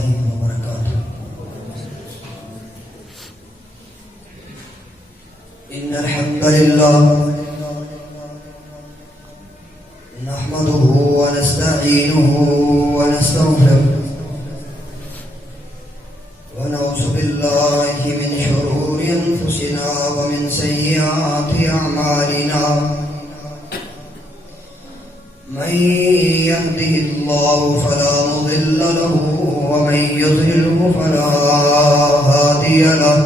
الله وبركاته. إن الحمد لله نحمده ونستعينه ونستغفره ونعوذ بالله من شرور أنفسنا ومن سيئات أعمالنا. من يهده الله فلا مضل له ومن يضلله فلا هادي له.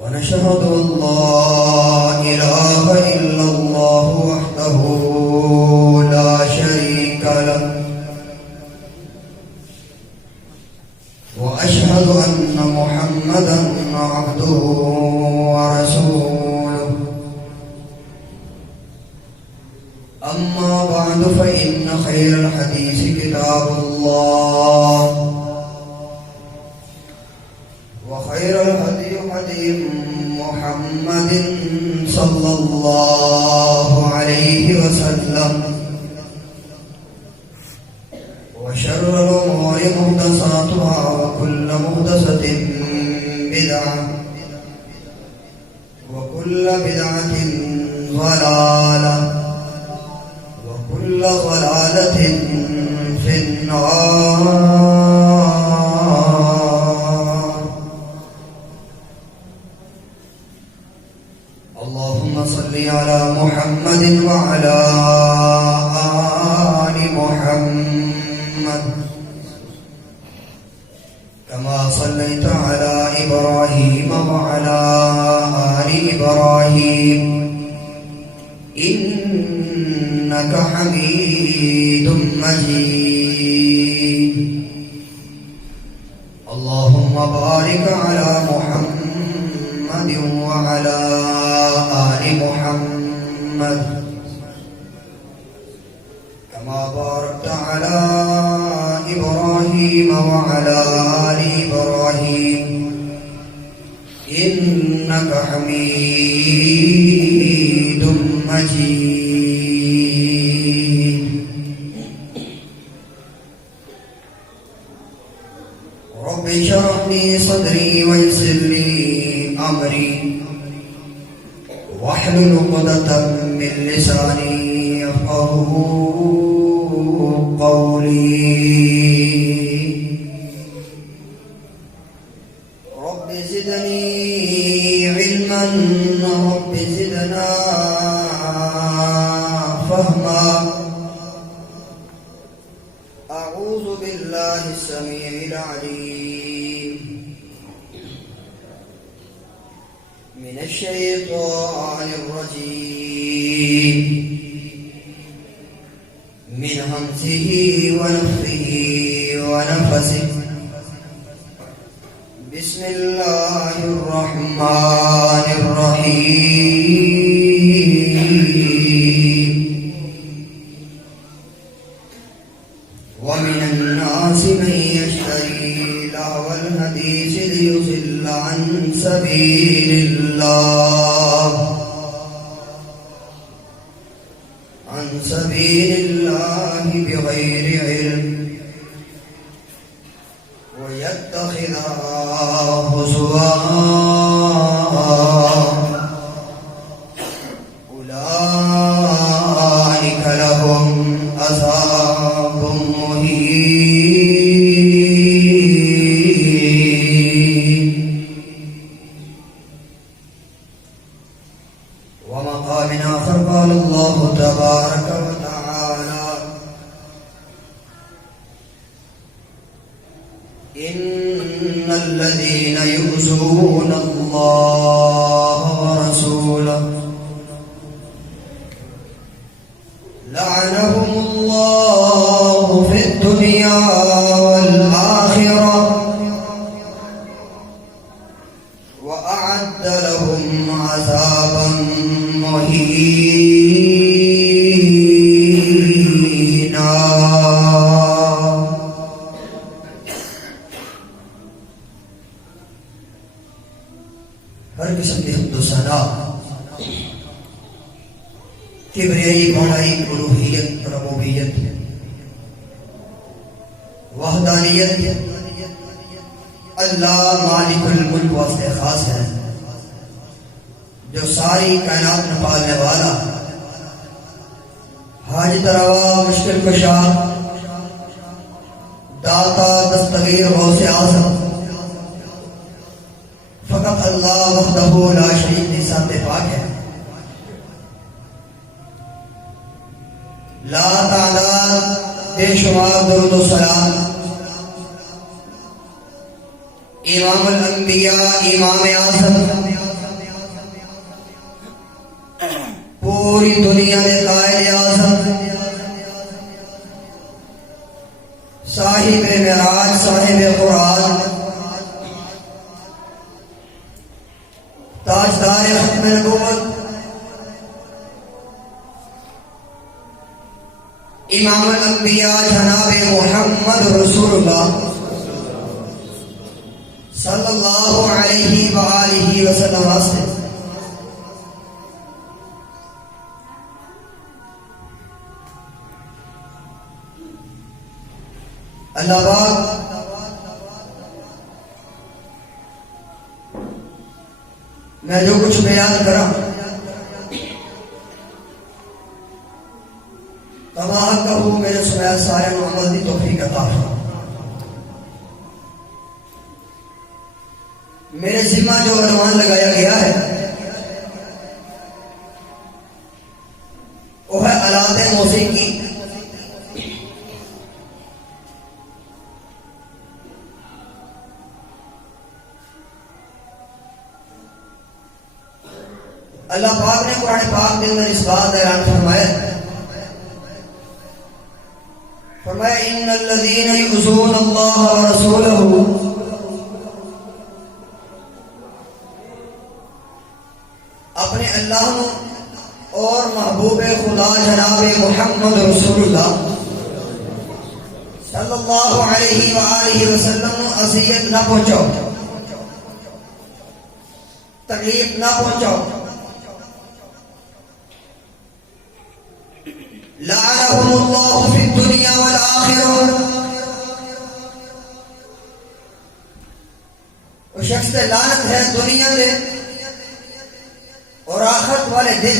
ونشهد أن لا إله إلا الله وحده لا شريك له. وأشهد أن محمدا عبده ورسوله. أما بعد فإن خير الحديث كتاب الله وخير الهدي هدي محمد صلى الله عليه وسلم. وشر الأمور محدثاتها وكل محدثة بدعة وكل بدعة ضلالة وكل ضلالة في النار. اللهم صل على محمد وعلى آل محمد كما صليت على إبراهيم وعلى آل إبراهيم إنك حميد مجيد. اللهم بارك على محمد وعلى آل محمد كما باركت على إبراهيم وعلى آل إبراهيم إنك حميد مجيد. رب اشرح لي صدري ويسر لي أمري واحلل عقدة من لساني يفقهوا قولي. رب زدني علما رب زدنا فهما. أعوذ بالله السميع العليم من الشيطان الرجيم من همزه ونفخه ونفسه. بسم الله الرحمن الرحيم. ومن الناس من يشتري لهو الحديث ليضل عن سبيل الله بغير علم ويتخذها هزوا. أولئك لهم عذاب مهين. ومقام آخر قال الله تبارك وتعالى إن الذين يؤذون الله ورسوله لعنهم الله في الدنيا والآخرة وأعد لهم عذابا مهينا. ہر قسم کی حمد و ثنا کبریائی بڑائی الوہیت ربوبیت وحدانیت اللہ مالک الملک واسطے خاص ہے، جو ساری کائنات میں پالنے والا، حاجت روا مشکل کشا، داتا دستگیر غوث اعظم، فقط اللہ وحدہ لا شریک کی ذات پاک ہے۔ لا تعداد بے شمار درود و سلام امام الانبیاء امام اعظم، پوری دنیا کے قائد اعظم، صاحب معراج صاحب قرآن، تاجدار ختم نبوت، امام الانبیاء جناب محمد رسول اللہ صلی اللہ علیہ وآلہ وسلم واسطے اللہ پاک میں جو کچھ بیان کرا تمام کہوں میرے سنایا سارے عمل دی توفیق عطا فرما۔ میرے ذمہ جو عنوان لگایا گیا ہے وہ ہے آلات موسیقی۔ اللہ پاک نے قرآن پاک کے اندر اس بات کا اعلان فرمایا ان الذین یؤذون اللہ ورسولہ، اپنے اللہ اور محبوب خدا جناب محمد رسول اللہ صلی اللہ علیہ وآلہ وسلم اذیت نہ پہنچاؤ، تکلیف نہ پہنچاؤ۔ لعنهم اللہ فی الدنیا والآخرہ، وہ شخص سے لعنت ہے دنیا میں اور آخرت والے دن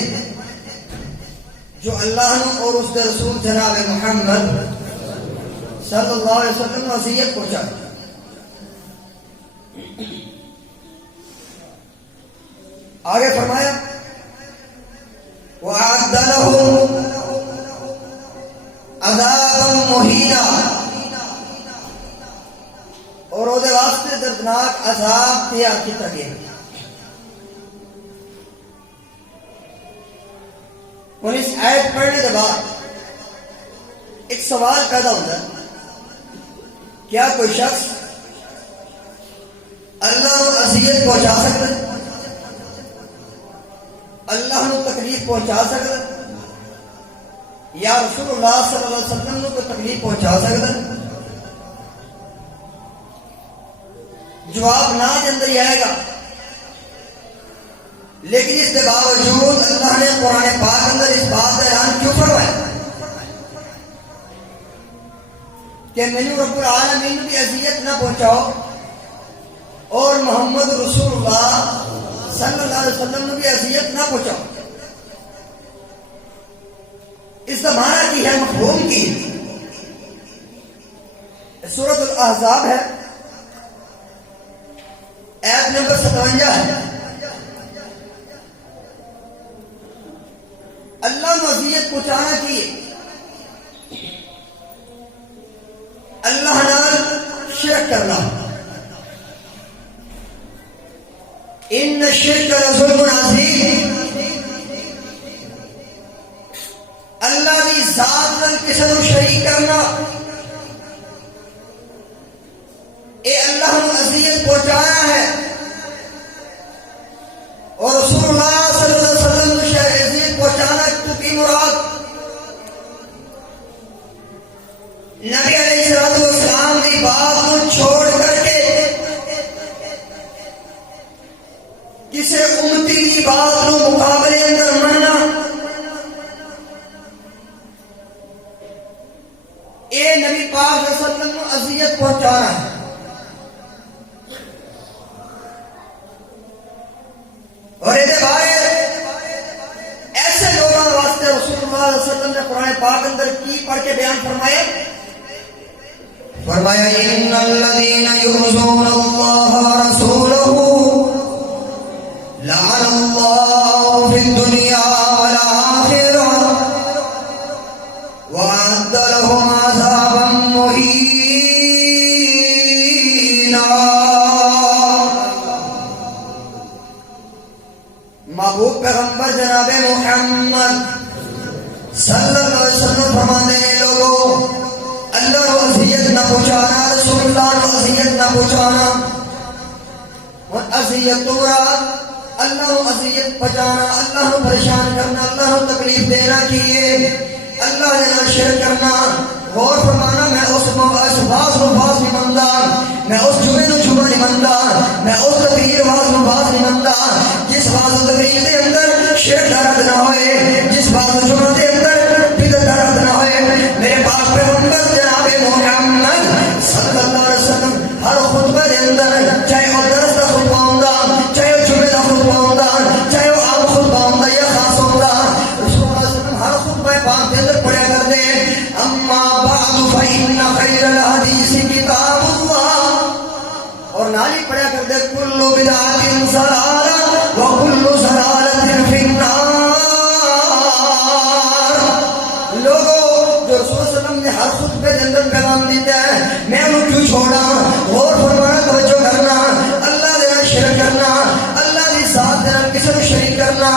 جو اللہ اور اس کے رسول جناب محمد صلی اللہ علیہ وسلم اذیت پہنچائے۔ آگے فرمایا وَأَعَدَّ لَهُمْ عذابا مہینا، اور وہ واسطے دردناک عذاب تیار کیتا گیا۔ اور اس آیت پڑھنے کے بعد ایک سوال پیدا ہوتا ہے، کیا کوئی شخص اللہ کو اذیت پہنچا سکتا ہے؟ اللہ کو تکلیف پہنچا سکتا ہے؟ یا رسول اللہ صلی اللہ علیہ وسلم کو تکلیف پہنچا سکتا ہے؟ جواب نہ کے اندر ہی آئے گا، لیکن اس کے باوجود اللہ نے قرآن پاک اندر اس بات کا اعلان کیوں فرمایا کہ مینو رب العالمین کی اذیت نہ پہنچاؤ اور محمد رسول اللہ صلی اللہ علیہ وسلم کی اذیت نہ پہنچاؤ؟ اس کا معنی کی ہے، مفہوم کی؟ سورۃ الاحزاب ہے، آیت نمبر 57 ہے۔ اللہ نے اذیت پہنچانا کی اللہ نال شرک کرنا، ان الشرک لظلم عظیم، اللہ کی ذات نال کسی کو شریک کرنا، اے اللہ نے اذیت پہنچایا ہے۔ اور رسول اللہ صلی اللہ علیہ وسلم کو اذیت پہنچانا تو کی مراد نبی علیہ السلام کی بات کو چھوڑ کر کے کسی امتی کی بات کو مقابلے اندر مننا، اے نبی پاک صلی اللہ علیہ وسلم کو اذیت پڑھ کے بیان فرمائے ان الذین یؤذون اللہ ورسولہ لعن اللہ فی الدنیا والآخرہ وأعد لهم عذابا مهینا. محبوب پیغمبر جناب محمد صلی اللہ علیہ وسلم فرماتے ہیں لوگوں اللہ کو اذیت نہ پہنچانا، رسول اللہ کو اذیت نہ پہنچانا. اور اذیت مراد اللہ کو اذیت پہنچانا، اللہ کو پریشان کرنا، اللہ کو تکلیف دینا کیے اللہ نے شرک کرنا. غور فرمانا میں اس باز نہیں منتا، میں اس جمعے نو جمعہ نہیں منتا، میں اس تقریر باز نہیں منتا جس باز تقریر دے اندر شرک دا رد نہ ہوئے، جس باز جمعہ دے اندر بدعت دا رد نہ ہوئے. میرے پاک پیغمبر جناب محمد صلی اللہ علیہ وسلم ہر خطبہ دے اندر چاہے وہ درس دا خطبہ ہوندا، چاہے وہ جمعے دا خطبہ ہوندا، چاہے وہ عام خطبہ ہوندا یا خاص ہوندا، رسول اللہ علیہ وسلم ہر خطبہ پاک دے اندر پڑھیا کرتے اما بعد فإن خیر الحدیث کتاب اللہ. اور نالی پڑھیا کرتے کل بدعۃ ضلالہ وکل ضلالۃ فی النار. لوگوں جو رسول صلی اللہ علیہ وسلم نے ہر خطبے کے اندر پیغام دیتا ہے میں انہوں کیوں چھوڑا. غور فرمانا، توجہ کرنا، اللہ دینا شرک کرنا، اللہ دی ذات دینا کسی کو شریک کرنا،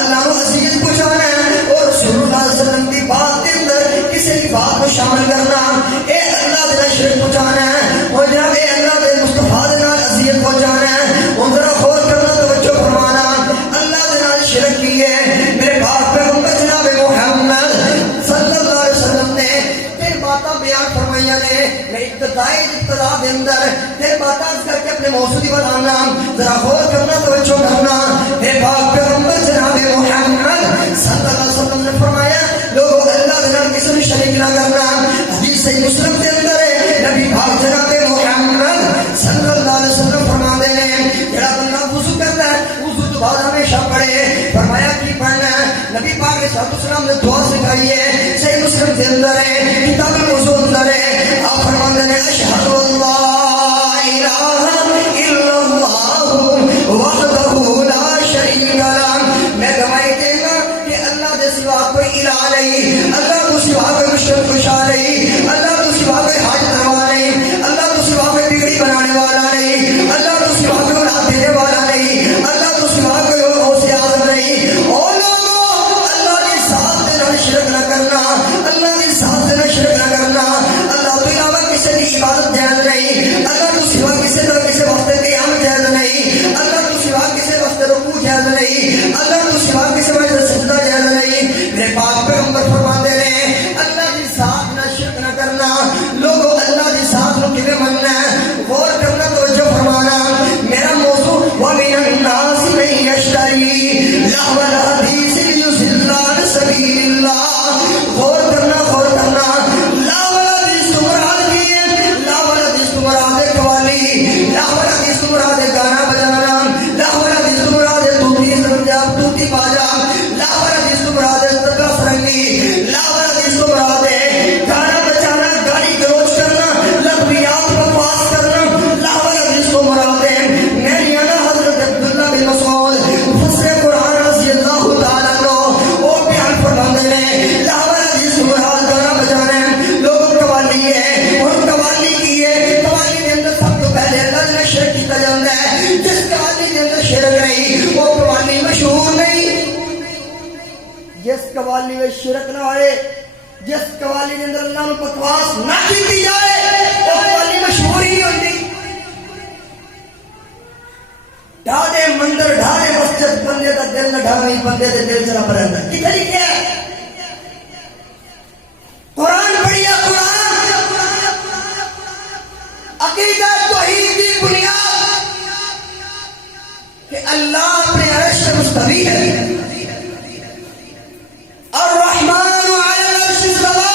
اللہ کو اذیت پہنچانا اور رسول اللہ علیہ وسلم کی بات کے اندر کسی کی بات کو شامل کرنا، اے اللہ دینا شرک پہنچانا ہے اور جناب اے اللہ دے مصطفیٰ دینا اذیت پہنچانا ہے. اور ذرا غور کرنا، توجہ فرمانا، اللہ دینا شرک کیے میرے پاک پیغمبر جناب محمد صلی اللہ علیہ وسلم نے تین باتاں بیان فرمائیاں نے. میں ابتدا دے اندر تین باتاں کر کے اپنے موضوع کی بتانا، ذرا غور کرنا، توجہ کرنا. میرے پاک پیغمبر جناب محمد صلی اللہ علیہ وسلم نے فرمایا لوگوں اللہ کے نام کسی نے شریک نہ کرنا. حدیث صحیح مسلم کے اندر ہے نبی پاک جناب محمد صلی اللہ علیہ وسلم فرماتے ہیں جڑا بندہ وضو کرتا ہے وضو تو بعد ہمیشہ پڑھے. فرمایا کی پڑھنا ہے؟ نبی پاک علیہ السلام نے دعا سکھائی ہے، صحیح مسلم کے اندر ہے، کتاب الوضو اندر ہے. آپ فرماتے ہیں اشہد ان لا الہ الا اللہ وحدہ لا شریک لہ. میں گواہی دے گا کہ اللہ کے سوا کوئی الہ نہیں، اللہ تو سوا کوئی مشکل کشا نہیں، اللہ تو سوا کوئی حاجت روا نہیں، اللہ تو سوا کوئی بگڑی بنانے والا نہیں، اللہ تو سوا کوئی اولاد دینے والا نہیں، اللہ تو سوا کوئی غوث اعظم نہیں. اور لوگوں اللہ کی ذات کے نال شرک نہ کرنا، اللہ کی ذات کے نال شرک نہ کرنا. اللہ تو علاوہ کسی کی عبادت جائز نہیں، اللہ تو سوا کسی طرح کسی وقت قیام جائز نہیں، اللہ تو سوا کسی وقت رکوع جائز نہیں، اللہ تو سوا کسی وقت سجدہ جائز نہیں. میرے پاک پیغمبر فرماتے ہیں اللہ کی ذات نہ شرک نہ کرنا. لوگوں اللہ کی ذات کو کیویں مننا ہے؟ غور کرنا، توجہ فرمانا. میرا موضوع وَمِنَ النَّاسِ مَن يَشْتَرِي لَهْوَ الْحَدِيثِ لِيُضِلَّ عَن سَبِيلِ اللَّهِ. غور کرنا، غور کرنا. لَهْوَ الْحَدِيث مراد کی ہے، لَهْوَ الْحَدِيث مراد قوالی، لَهْوَ الْحَدِيث مراد گانا بجانا، لَهْوَ الْحَدِيث مراد توتی باجا، لَهْوَ الْحَدِيث مراد تبلا فرنگی، لَهْوَ الْحَدِيث مراد گانا بجانا، گالی گلوچ کرنا، لغویات بکواس کرنا. لَهْوَ الْحَدِيث مراد میری انا حضرت عبداللہ بن مسعود مفسر قرآن رضی اللہ تعالیٰ عنہ وہ بیان فرماتے ہیں لَهْوَ الْحَدِيث مراد گانا بجانا. لوگوں قوالی ہے اور قوالی کی ہے، قوالی کے اندر سب تو پہلے اللہ نے شرک کیا جاتا ہے. جس قوالی کے اندر شرک نہیں وہ قوالی مشہور نہیں. جس قوالی میں شرک نہ ہوئے، جس قوالی کے اندر اللہ نے بکواس نہ کی جائے وہ قوالی مشہور ہی ہوتی. ڈھاڑے مندر ڈھاڑے مسجد بندے کا دل نہ ڈھاوی، بندے کا دل سے برندہ کی طریقے ہے. قرآن پڑھیا، قرآن عقیدہ توحید کی بنیاد کہ اللہ اپنے عرش پر مستوی ہے. الرحمن علی العرش استوی.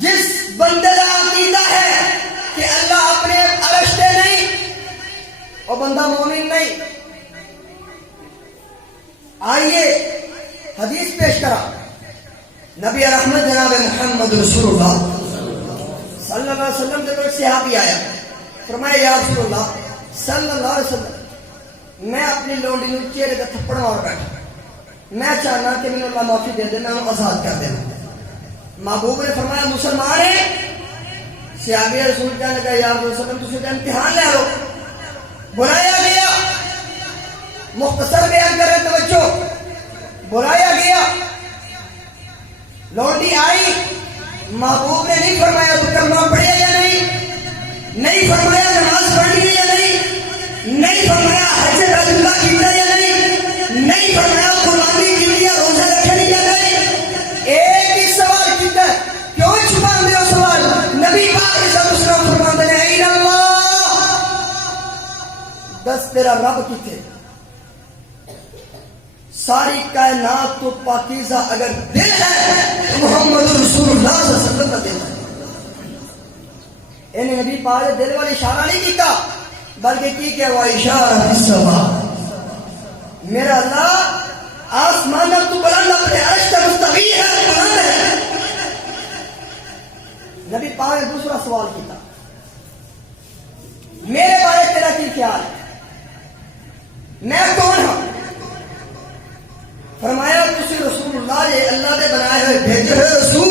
جس بندے کا عقیدہ ہے کہ اللہ اپنے عرش پہ نہیں، وہ بندہ مومن نہیں. آئیے حدیث پیش کرا نبی رحمت جناب محمد رسول اللہ صلی اللہ علیہ وسلم جب ایک صحابی آیا فرمایا یا رسول اللہ صلی اللہ علیہ وسلم میں اپنی لونڈی نو چہرے کا تھپڑ مار بیٹھا میں چاہنا کہ میں اللہ معافی دے دے میں انہوں آزاد کر دینا محبوب نے فرمایا مسلمان ہے صحابی رسول کہنے لگا یا رسول اللہ تسی تے امتحان لے لو بلایا گیا مختصر بیان کرے توجہ بلایا گیا لونڈی آئی محبوب نے نہیں فرمایا تو کلمہ پڑھیا یا نہیں فرمایا نماز پڑھی ہے یا نہیں فرمایا حج بیت اللہ کیتا یا نہیں فرمایا قربانی کی یا روزہ رکھنی یا نہیں ایک ہی سوال کیتا کیوں چھپاندے ہو سوال نبی پاک صلی اللہ علیہ وسلم فرماتے ہیں اے اللہ دس تیرا رب کتے ساری کائنات تو پاکیزہ اگر دل ہے محمد رسول اللہ صلی اللہ علیہ وسلم کا دل ہے انہیں نبی پاک دل والی اشارہ نہیں کیتا بلکہ کی کہ وہ اشارہ السما میرا اللہ آسمان تو بلند اپنے عرش کا مستوی ہے بلند ہے نبی پاک نے دوسرا سوال کیتا میرے بارے تیرا کی خیال ہے میں کون ہوں فرمایا تسی رسول اللہ نے اللہ نے بنائے ہوئے بھیجے ہوئے رسول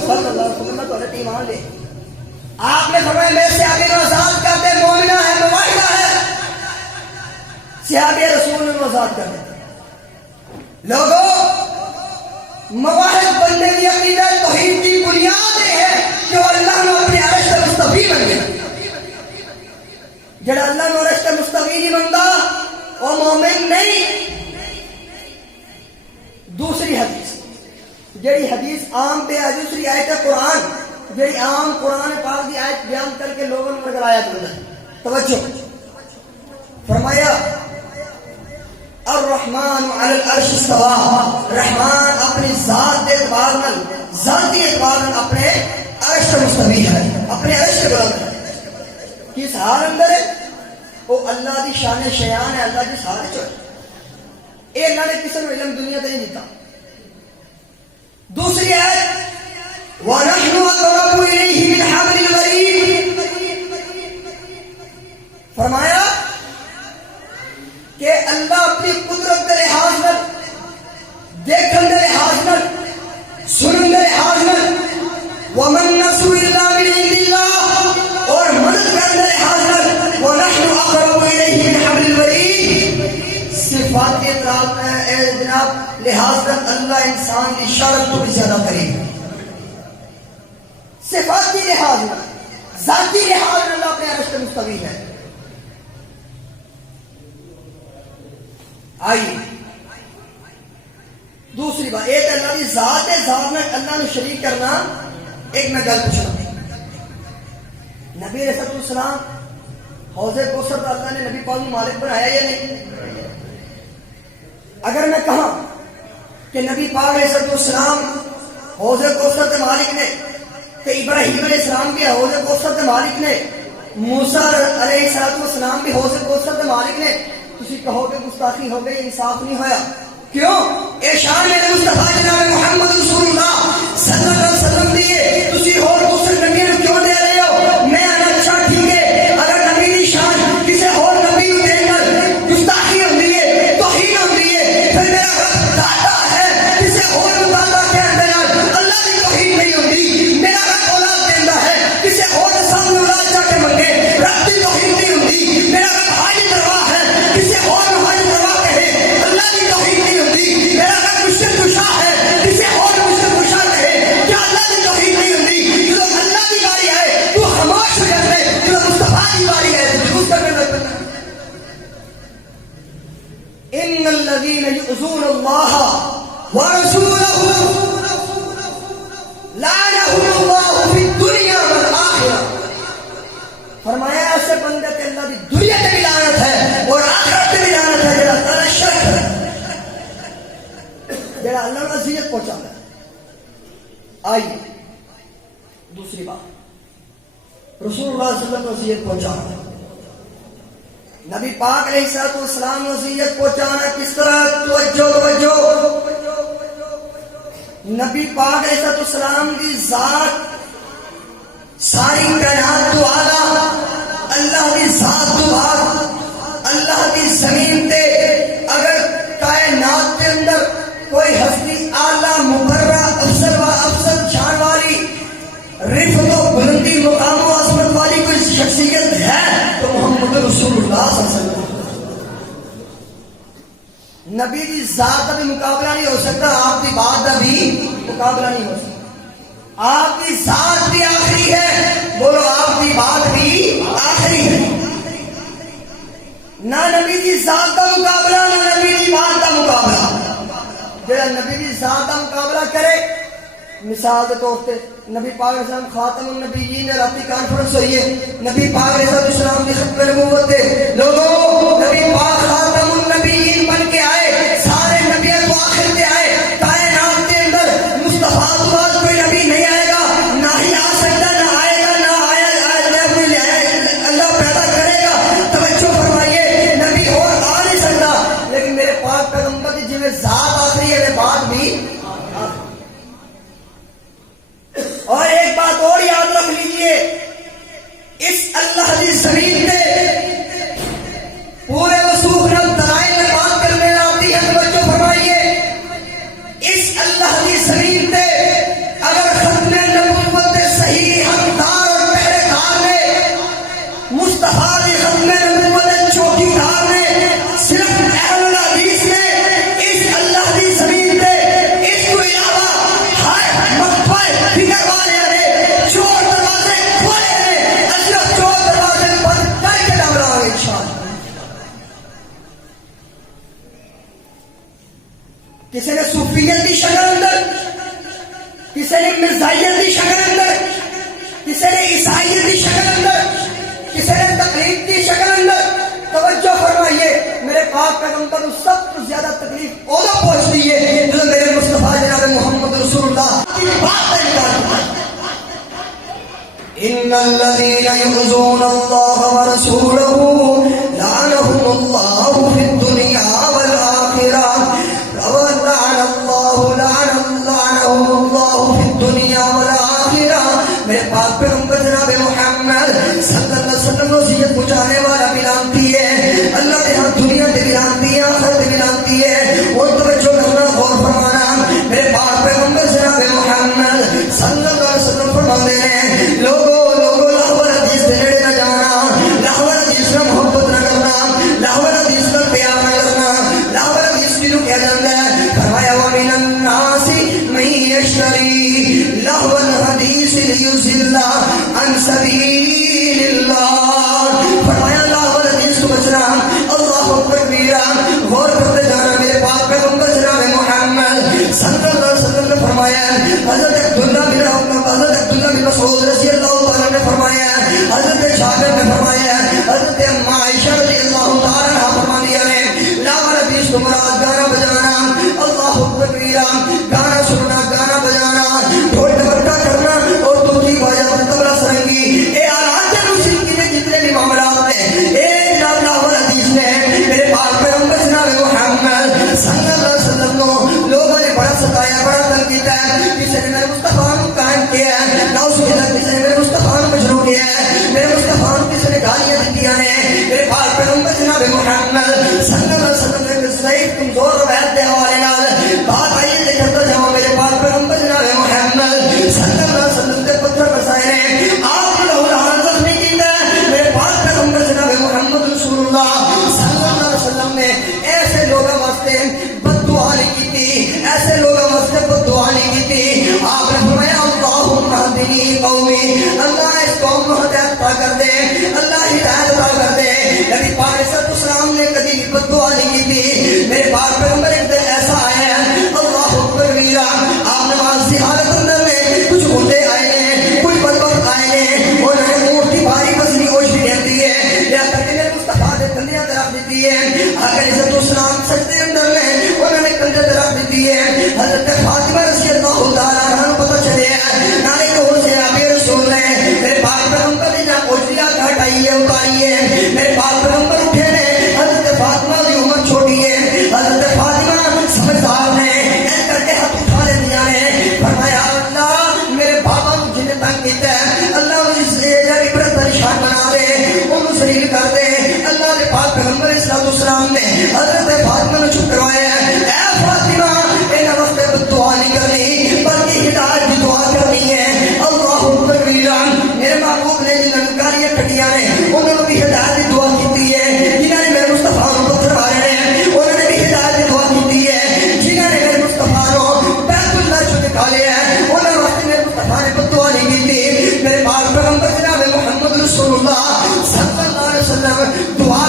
صلی اللہ علیہ وسلم تو اللہ ایمان لے آپ نے فرمایا میں صحابی کو آزاد کر دے مومنہ ہے مواحدہ ہے صحابی رسول نے آزاد کر دے لوگوں مواحد بننے کی عقیدہ توحید کی بنیاد یہ ہے کہ وہ اللہ نے اپنے عرش کا مستوی بن گیا جڑا اللہ نے عرش کا مستوی نہیں بنتا وہ مومن نہیں دوسری حدیث جڑی حدیث عام پہ ہے دوسری آیت قرآن جڑی عام قرآن پاک کی آیت بیان کر کے لوگوں نے مرگر آیت بندہ توجہ فرمایا الرحمن علی العرش استوى رحمان اپنی ذات کے اعتبار نال ذاتی اعتبار نال اپنے عرش پر مستوی ہے اپنے عرش سے بلند ہے کس حال اندر ہے وہ اللہ دی شان شیان ہے اللہ کی سارے چوئے اے اللہ نے کسی نے علم دنیا تے نہیں دیتا دوسری آیت وَنَحْنُ أَقْرَبُ إِلَيْهِ مِنْ حَبْلِ الْوَرِيدِ فرمایا کہ اللہ اپنی قدرت کے لحاظ میں دیکھن کے لحاظ میں سنن کے لحاظ میں وَمَن نَّصْرُ إِلَّا مِنْ عِندِ اللَّهِ اور مدد کرنے کے لحاظ میں وَنَحْنُ أَقْرَبُ إِلَيْهِ مِنْ حَبْلِ الْوَرِيدِ صفات کے جناب لحاظ میں اللہ انسان کی شرط کو بھی زیادہ قریب صفاتی لحاظ میں ذاتی لحاظ میں اللہ اپنے عرش پہ مستوی ہے آئیے دوسری بات ایک اللہ کی ذات ہے ذات میں اللہ نے شریک کرنا ایک میں گل پوچھنا نبی علیہ السلام حوض کوثر کا اللہ نے نبی پاک کو مالک بنایا یا نہیں اگر میں کہاں کہ نبی پاک علیہ السلام حوض کوثر کے مالک نے کہ ابراہیم علیہ السلام بھی حوض کوثر کے مالک نے موسیٰ علیہ السلام بھی حوض کوثر کے مالک نے تسی کہو کہ گستاخی ہو گئی انصاف نہیں ہویا کیوں اے شان میرے مصطفیٰ جناب محمد رسول اللہ صلی اللہ علیہ وسلم دیے تسی اور دوسرے نبی کو کیوں دے رہے ہو میں اچھا ٹھیک ہے اگر نبی کی شان کسی اور نبی کو دے کر گستاخی ہوتی ہے توہین ہوتی ہے پھر میرا رب داتا ہے کسی اور مطالعہ کے اندر اللہ کی توہین نہیں ہوتی میرا رب اولاد دیتا ہے کسی اور سامنے اولاد جا کے منگے رب کی توہین نہیں ہوتی میرا رب حاجی درواہ ہے کسی اور حاجی درواہ کہے اللہ کی توہین نہیں ہوتی میرا رب مشکل کشا ہے کسی اور مشکل کشا کہے کیا اللہ کی توہین نہیں ہوتی جو اللہ کی باری ہے تو خاموش ہو جاتے جو مصطفیٰ کی باری ہے تو جلوس کرنے لگتا ہے ان الذين يؤذون الله ورسوله لعنهم الله في الدنيا والآخرة فرمایا ایسے بندے کے اللہ کی دنیا میں بھی لعنت ہے اور آخرت میں بھی لعنت ہے جڑا اللہ شرک ہے جڑا اللہ نے اذیت پہنچاتا ہے آئیے دوسری بات رسول اللہ صلی اللہ علیہ وسلم کو اذیت پہنچانا ہے نبی پاک علیہ السلام کو اذیت پہنچانا کس طرح توجہ نبی پاک علیہ السلام کی ذات ساری کائنات تو آلہ، اللہ کی ذات تو بعد اللہ کی زمین تے اگر کائنات کے اندر کوئی ہستی اعلیٰ مبرہ افضل و افضل شان والی رفت و بلندی مقام و عظمت والی کوئی شخصیت ہے تو محمد رسول اللہ صلی اللہ علیہ وسلم۔ نبی کی ذات کا بھی مقابلہ نہیں ہو سکتا، آپ کی بات کا بھی مقابلہ نہیں ہو سکتا۔ آپ کی ذات بھی آخری ہے، بولو آپ کی بات بھی آخری ہے۔ نہ نبی کی ذات کا مقابلہ نہ نبی کی بات کا مقابلہ۔ جڑا نبی کی ذات کا مقابلہ کرے، مثال کے طور پہ نبی پاک علیہ السلام خاتم النبیین نے راتی کانفرنس ہوئی ہے، نبی پاک علیہ السلام کی ختم نبوت ہے، لوگوں نبی پاک خاتم النبیین بن کے آئے، سارے نبی تو آخر پہ آئے، کائنات کے اندر مصطفیٰ کے بعد کوئی نبی نہیں آئے گا، نہ ہی آ سکتا، نہ آئے گا، نہ آیا اللہ پیدا کرے گا۔ توجہ فرمائیے، نبی اور آ نہیں سکتا، لیکن میرے پاک پیغمبر کی جی میں ذات آخری ہے، بات بھی۔ اور ایک بات اور یاد رکھ لیجئے، اس اللہ کی زمین پہ پورے وسوخ نل دلائل میں بات کرنے آتی ہے، توجہ فرمائیے، اس اللہ کی زمین پہ اگر ختم نبوت صحیح حقدار اور پہرے دار نے مصطفیٰ کی ختم نبوت چوکی دار نے صرف اہل الحدیث نے اس اللہ کی زمین پہ اس کو علاوہ ہر مقبہ فکر والے نے چور دروازے کھولے ہیں، اللہ چور دروازے بند کر کے ڈالنا ہے انشاءاللہ۔ کسی نے صوفیت کی شکل اندر، کسی نے مرزائیت کی شکل اندر، کسی نے عیسائیت کی شکل اندر، کسی نے تقلید کی شکل اندر۔ توجہ فرمائیے، میرے پاک پیغمبر کو سب سے زیادہ تکلیف اولا پہنچتی ہے جو میرے مصطفیٰ جناب محمد رسول اللہ کی بات انکار کرتا ہے۔ ان الذين يؤذون الله ورسوله لعنهم الله في الدنيا والآخرة لعنهم الله في الدنيا والآخرة۔ میرے پاک پیغمبر جناب محمد صلی اللہ علیہ وسلم نصیحت پہنچانے والا بھی لانتی ہے، اللہ کے ہاں دنیا سے بھی لانتی ہے، آخرت بھی لانتی ہے۔ اور توجہ کرنا، غور فرمانا، میرے پاک پیغمبر جناب محمد صلی اللہ علیہ وسلم فرماتے ہیں، لوگوں لاہور حدیث سے نیڑے نہ جانا، لاہور حدیث سے محبت نہ کرنا، لاہور حدیث کا پیار نہ کرنا، لاہور حدیث کی جو کہہ جاتا ہے، فرمایا وَمِنَ النَّاسِ مَن يَشْتَرِي لَهْوَ الْحَدِيثِ لِيُضِلَّ عَن سَبِيلِ اللَّهِ۔ فرمایا لاہور حدیث کو بچنا، اللہ اکبر کبیرہ، غور کرتے جانا۔ میرے پاک پیغمبر جناب محمد صلی اللہ علیہ وسلم نے فرمایا، حضرت عبداللہ بن مسعود رضی اللہ تعالیٰ نے فرمایا، حضرت جابر نے فرمایا، حضرت اما عائشہ رضی اللہ تعالیٰ عنہا فرمانیہ نے، لاہور حدیث کو مراد گانا بجانا، اللہ اکبر کبیرہ، گانا سننا، گانا بجانا، ڈھول ڈبرکا کرنا اور دوسری باجا تبلا سرنگی، اے آلات موسیقی کے جتنے بھی معاملات ہیں، اے جناب لاہور حدیث نے میرے پاک پیغمبر جناب محمد صلی اللہ علیہ وسلم کو لوگوں نے بڑا ستایا، بڑا تنقید کیا ہے، کسی نے میرے مصطفیٰ کو قائم کیا ہے، کسی نے میرے مصطفیٰ کو مجروح کیا ہے، میرے مصطفیٰ کو کسی نے گالیاں دی ہیں، میرے پاک پیغمبر جناب محمد صلی اللہ علیہ وسلم نے ضعیف کمزور روایت کے حوالے نال بات آئیے دیکھتا جاؤ، میرے پاک پیغمبر جناب محمد صلی اللہ علیہ وسلم کے پتھر بسائے ہیں، آپ نے لہولہان زخمی کیتا ہے، میرے پاک پیغمبر جناب محمد رسول اللہ صلی اللہ علیہ وسلم نے ایسے لوگوں واسطے بددعا نہیں کی تھی، ایسے لوگوں واسطے بددعا نہیں کی تھی۔ آپ نے فرمایا اللہم اہدنی قومی، اللہ اس قوم کو ہدایت عطا کر دے، اللہ ہدایت عطا کر دے۔ نبی پاک علیہ السلام نے کبھی بھی بددعا نہیں کی تھی۔ میرے پاک پیغمبر ایک دن ایسا آیا ہے، اللہ اکبر کبیرہ، آپ نماز کی حالت اندر میں کچھ بندے آئے ہیں، کچھ بدبخت آئے ہیں، انہوں نے اونٹ کی بھاری وزنی اوش بھی دیتی ہے، یا تک کہ میرے مصطفیٰ نے کندیاں طرف دیتی ہے، آقا علیہ السلام سجدے اندر میں انہوں نے کندے طرف دیتی ہے، حضرت فاطمہ رضی اللہ تعالیٰ عنہ کو پتہ چلے نالے کو سے آبی رسول نے میرے پاک پیغمبر نے جہاں اوشیاں ہٹائی ہے، اتاری ہے، میرے پاک پیغمبر اٹھے نے، حضرت فاطمہ کی عمر چھوٹی ہے، حضرت فاطمہ سمجھدار نے ایسا کر کے ہاتھ اٹھا لے دیا نے، السلام نے حضرت فاطمہ نے چپ کروایا ہے، اے فاطمہ انہاں واسطے دعا نہیں کرنی بلکہ ہدایت کی دعا کرنی ہے۔ اللہ اکبر میرے محبوب نے جنہوں نے گالیاں کٹیاں نے انہوں نے بھی ہدایت کی دعا کی ہے، جنہوں نے میرے مصطفیٰ کو پتھر مارے ہیں انہوں نے بھی ہدایت کی دعا کی ہے، جنہوں نے میرے مصطفیٰ کو بیت اللہ چ نکالے ہیں انہوں نے واسطے میرے مصطفیٰ نے دعا نہیں کی۔ میرے پاک پیغمبر جناب محمد رسول اللہ صلی اللہ علیہ وسلم دعا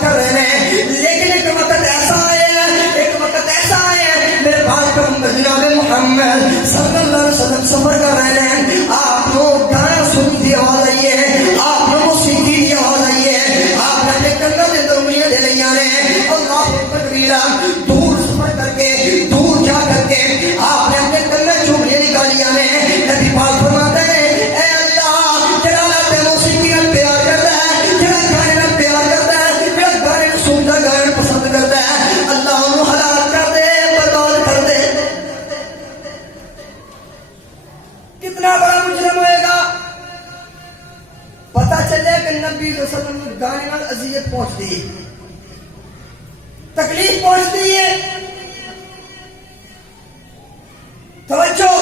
کر رہے ہیں لیکن ایک وقت ایسا آیا ہے، ایک وقت ایسا آیا ہے میرے پاک پیغمبر جناب محمد صلی اللہ علیہ وسلم سفر کر رہے ہیں، آپ کو گانا سننے کی آواز آئی ہے، آپ کو موسیقی کی آواز آئی ہے، آپ نے اپنے کنوں کے اندر انگلیاں دے لئی ہیں، اللہ اکبر کبیرہ دور سفر کر کے دور جا کر کے آپ نے اپنے کنوں سے انگلیاں نکالی ہیں۔ نبی پاک فرماتے ہیں اے اللہ جڑا تے موسیقی نال پیار کرتا ہے، جڑا گانے نال پیار کرتا ہے، جڑا گانے نوں سنتا گانے پسند کرتا ہے، اللہ انہوں ہلاک کر دے، برباد کر دے۔ کتنا بڑا مجرم ہوئے گا؟ پتہ چلے کہ نبی صلی اللہ علیہ وسلم گانے نال اذیت پہنچتی ہے، تکلیف پہنچتی ہے۔ توجہ،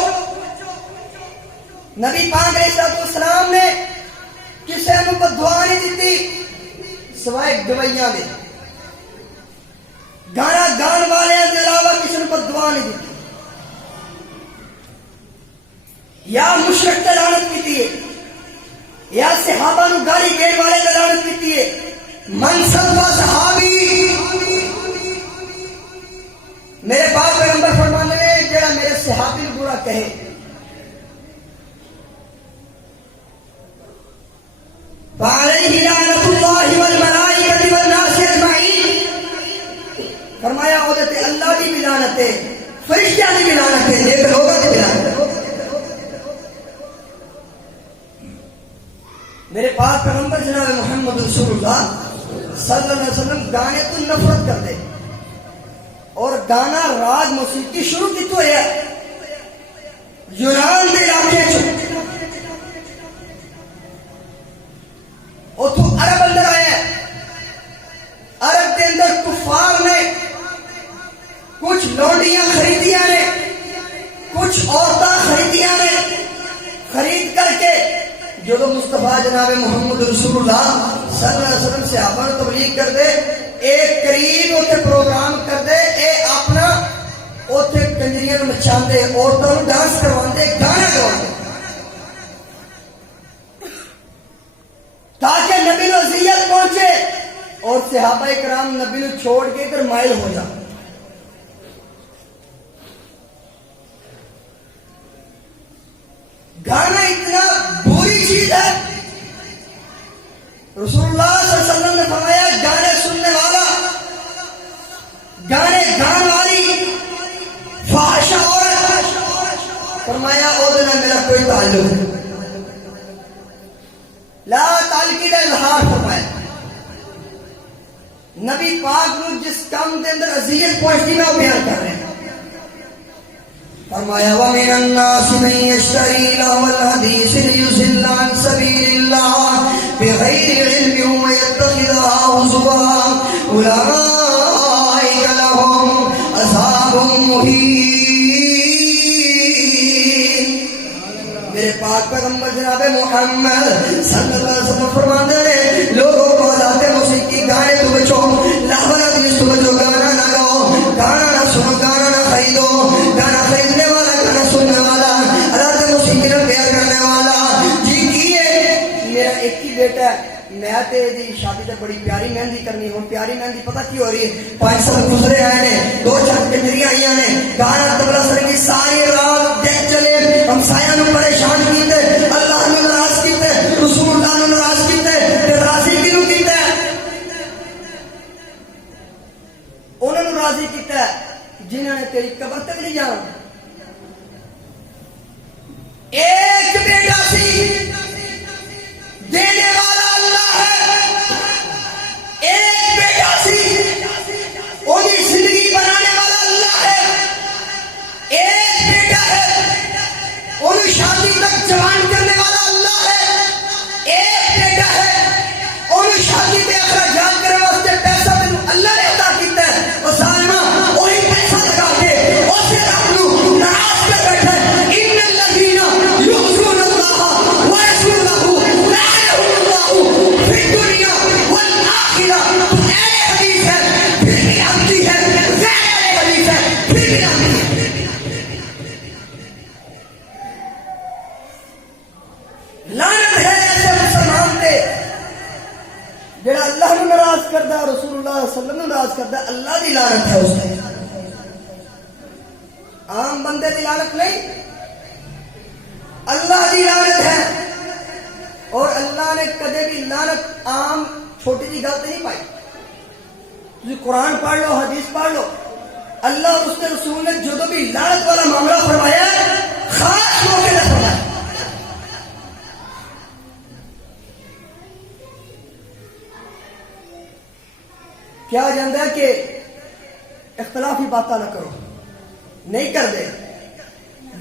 نبی پاک علیہ السلام نے کسی کو بددعا نہیں دیتی سوائے گویاں دے، گانا گان والے کے علاوہ کسی کو بددعا نہیں دیتی، یا مشرک تے لعنت کیتی ہے، یا صحابہ نو گالی دین والے تے لعنت کیتی ہے۔ منصب و صحابی میرے پاک پیغمبر فرمانے ہیں جڑا میرے صحابی کو برا کہے فعلیہ لعنت اللہ والملائکۃ والناس اجمعین، فرمایا او تے اللہ کی بھی لعنت ہے، فرشتیاں کی بھی لعنت ہے، نیک لوگوں کی بھی لعنت ہے۔ میرے پاک پیغمبر جناب محمد رسول اللہ صلی اللہ علیہ وسلم گانے تو نفرت کرتے اور گانا راگ موسیقی شروع کی تو ہے یونان کے علاقے اتو عرب اندر آیا، عرب کے اندر کفار نے کچھ لونڈیاں خریدیاں نے، کچھ عورتیں خریدیاں نے، خرید کر کے جو مصطفیٰ جناب محمد رسول اللہ صلی اللہ علیہ وسلم صحابہ نے تبلیغ کر دے، ایک قریب اوتے پروگرام کر دے، اے اپنا اوتے کنجریاں نچان دے، عورتوں کو ڈانس کروان دے، گانا گوان دے، تاکہ نبی نو اذیت پہنچے اور صحابہ کرام نبی نو چھوڑ کے ادھر مائل ہو جائے۔ گانا اتنا بری چیز ہے، رسول اللہ صلی اللہ علیہ وسلم نے فرمایا گانے سننے والا، گانے گان والی فحش عورت، فرمایا او دے نال میرا کوئی تعلق نہیں، لا تعلقی کا اظہار فرمایا۔ نبی پاک نو جس کام دے اندر اذیت پہنچتی میں وہ بیان کر رہے ہیں، فرمایا وَمِنَ النَّاسِ مَن يَشْتَرِي لَهْوَ الْحَدِيثِ لِيُضِلَّ عَن سَبِيلِ اللَّهِ بِغَيْرِ عِلْمٍ وَيَتَّخِذَهَا هُزُوًا أُولَٰئِكَ لَهُمْ عَذَابٌ مُّهِينٌ۔ میرے پاک پیغمبر جناب محمد صلی اللہ علیہ وسلم فرماتے ہیں لوگوں کو ذات موسیقی گانے تو بچو، لہو الحدیث تو بچو، گانا نہ گاؤ، گانا نہ سنو، گانا نہ خریدو، گانا خریدنے والا، گانا سننے والا، ذات موسیقی نہ پیار کرنے والا جی کیے۔ میرا ایک ہی بیٹا ہے، میں تے دی شادی تے بڑی پیاری مہندی کرنی، ہوں پیاری مہندی پتہ کی ہو رہی ہے، 5 سال گزرے آئے نے، 2-4 کنجریاں آئیاں نے، گانا تبلا سر کی ساری رات دیکھ چلے، ہمسایاں نو پریشان کیتے، اللہ نو ناراض کیتے، رسول اللہ نو ناراض کیتے، تے راضی کیوں کیتا ہے؟ انہوں نے راضی کیتا ہے جنہوں نے تیری قبر تک نہیں جانا۔ ایک بیٹا سی، دینے والا اللہ ہے، ایک بیٹا سی، انہیں زندگی بنانے والا اللہ ہے، ایک بیٹا ہے، انہیں شادی تک جوان کرنے والا اللہ ہے، ایک بیٹا ہے، انہیں شادی پہ اخراجات کرنے واسطے پیسہ جڑا اللہ نو ناراض کردا ہے رسول اللہ صلی اللہ علیہ وسلم نو ناراض کردا ہے اللہ دی لعنت ہے اس تے عام بندے دی لعنت نہیں اللہ دی لعنت ہے اور اللہ نے کدے بھی لعنت عام چھوٹی جی گل نہیں پائی تسی قرآن پڑھ لو حدیث پڑھ لو اللہ اور اس کے رسول نے جو بھی لعنت والا معاملہ فرمایا ہے خاص موقع پہ فرمایا کیا جاندہ ہے کہ اختلافی باتاں نہ کرو نہیں کر دے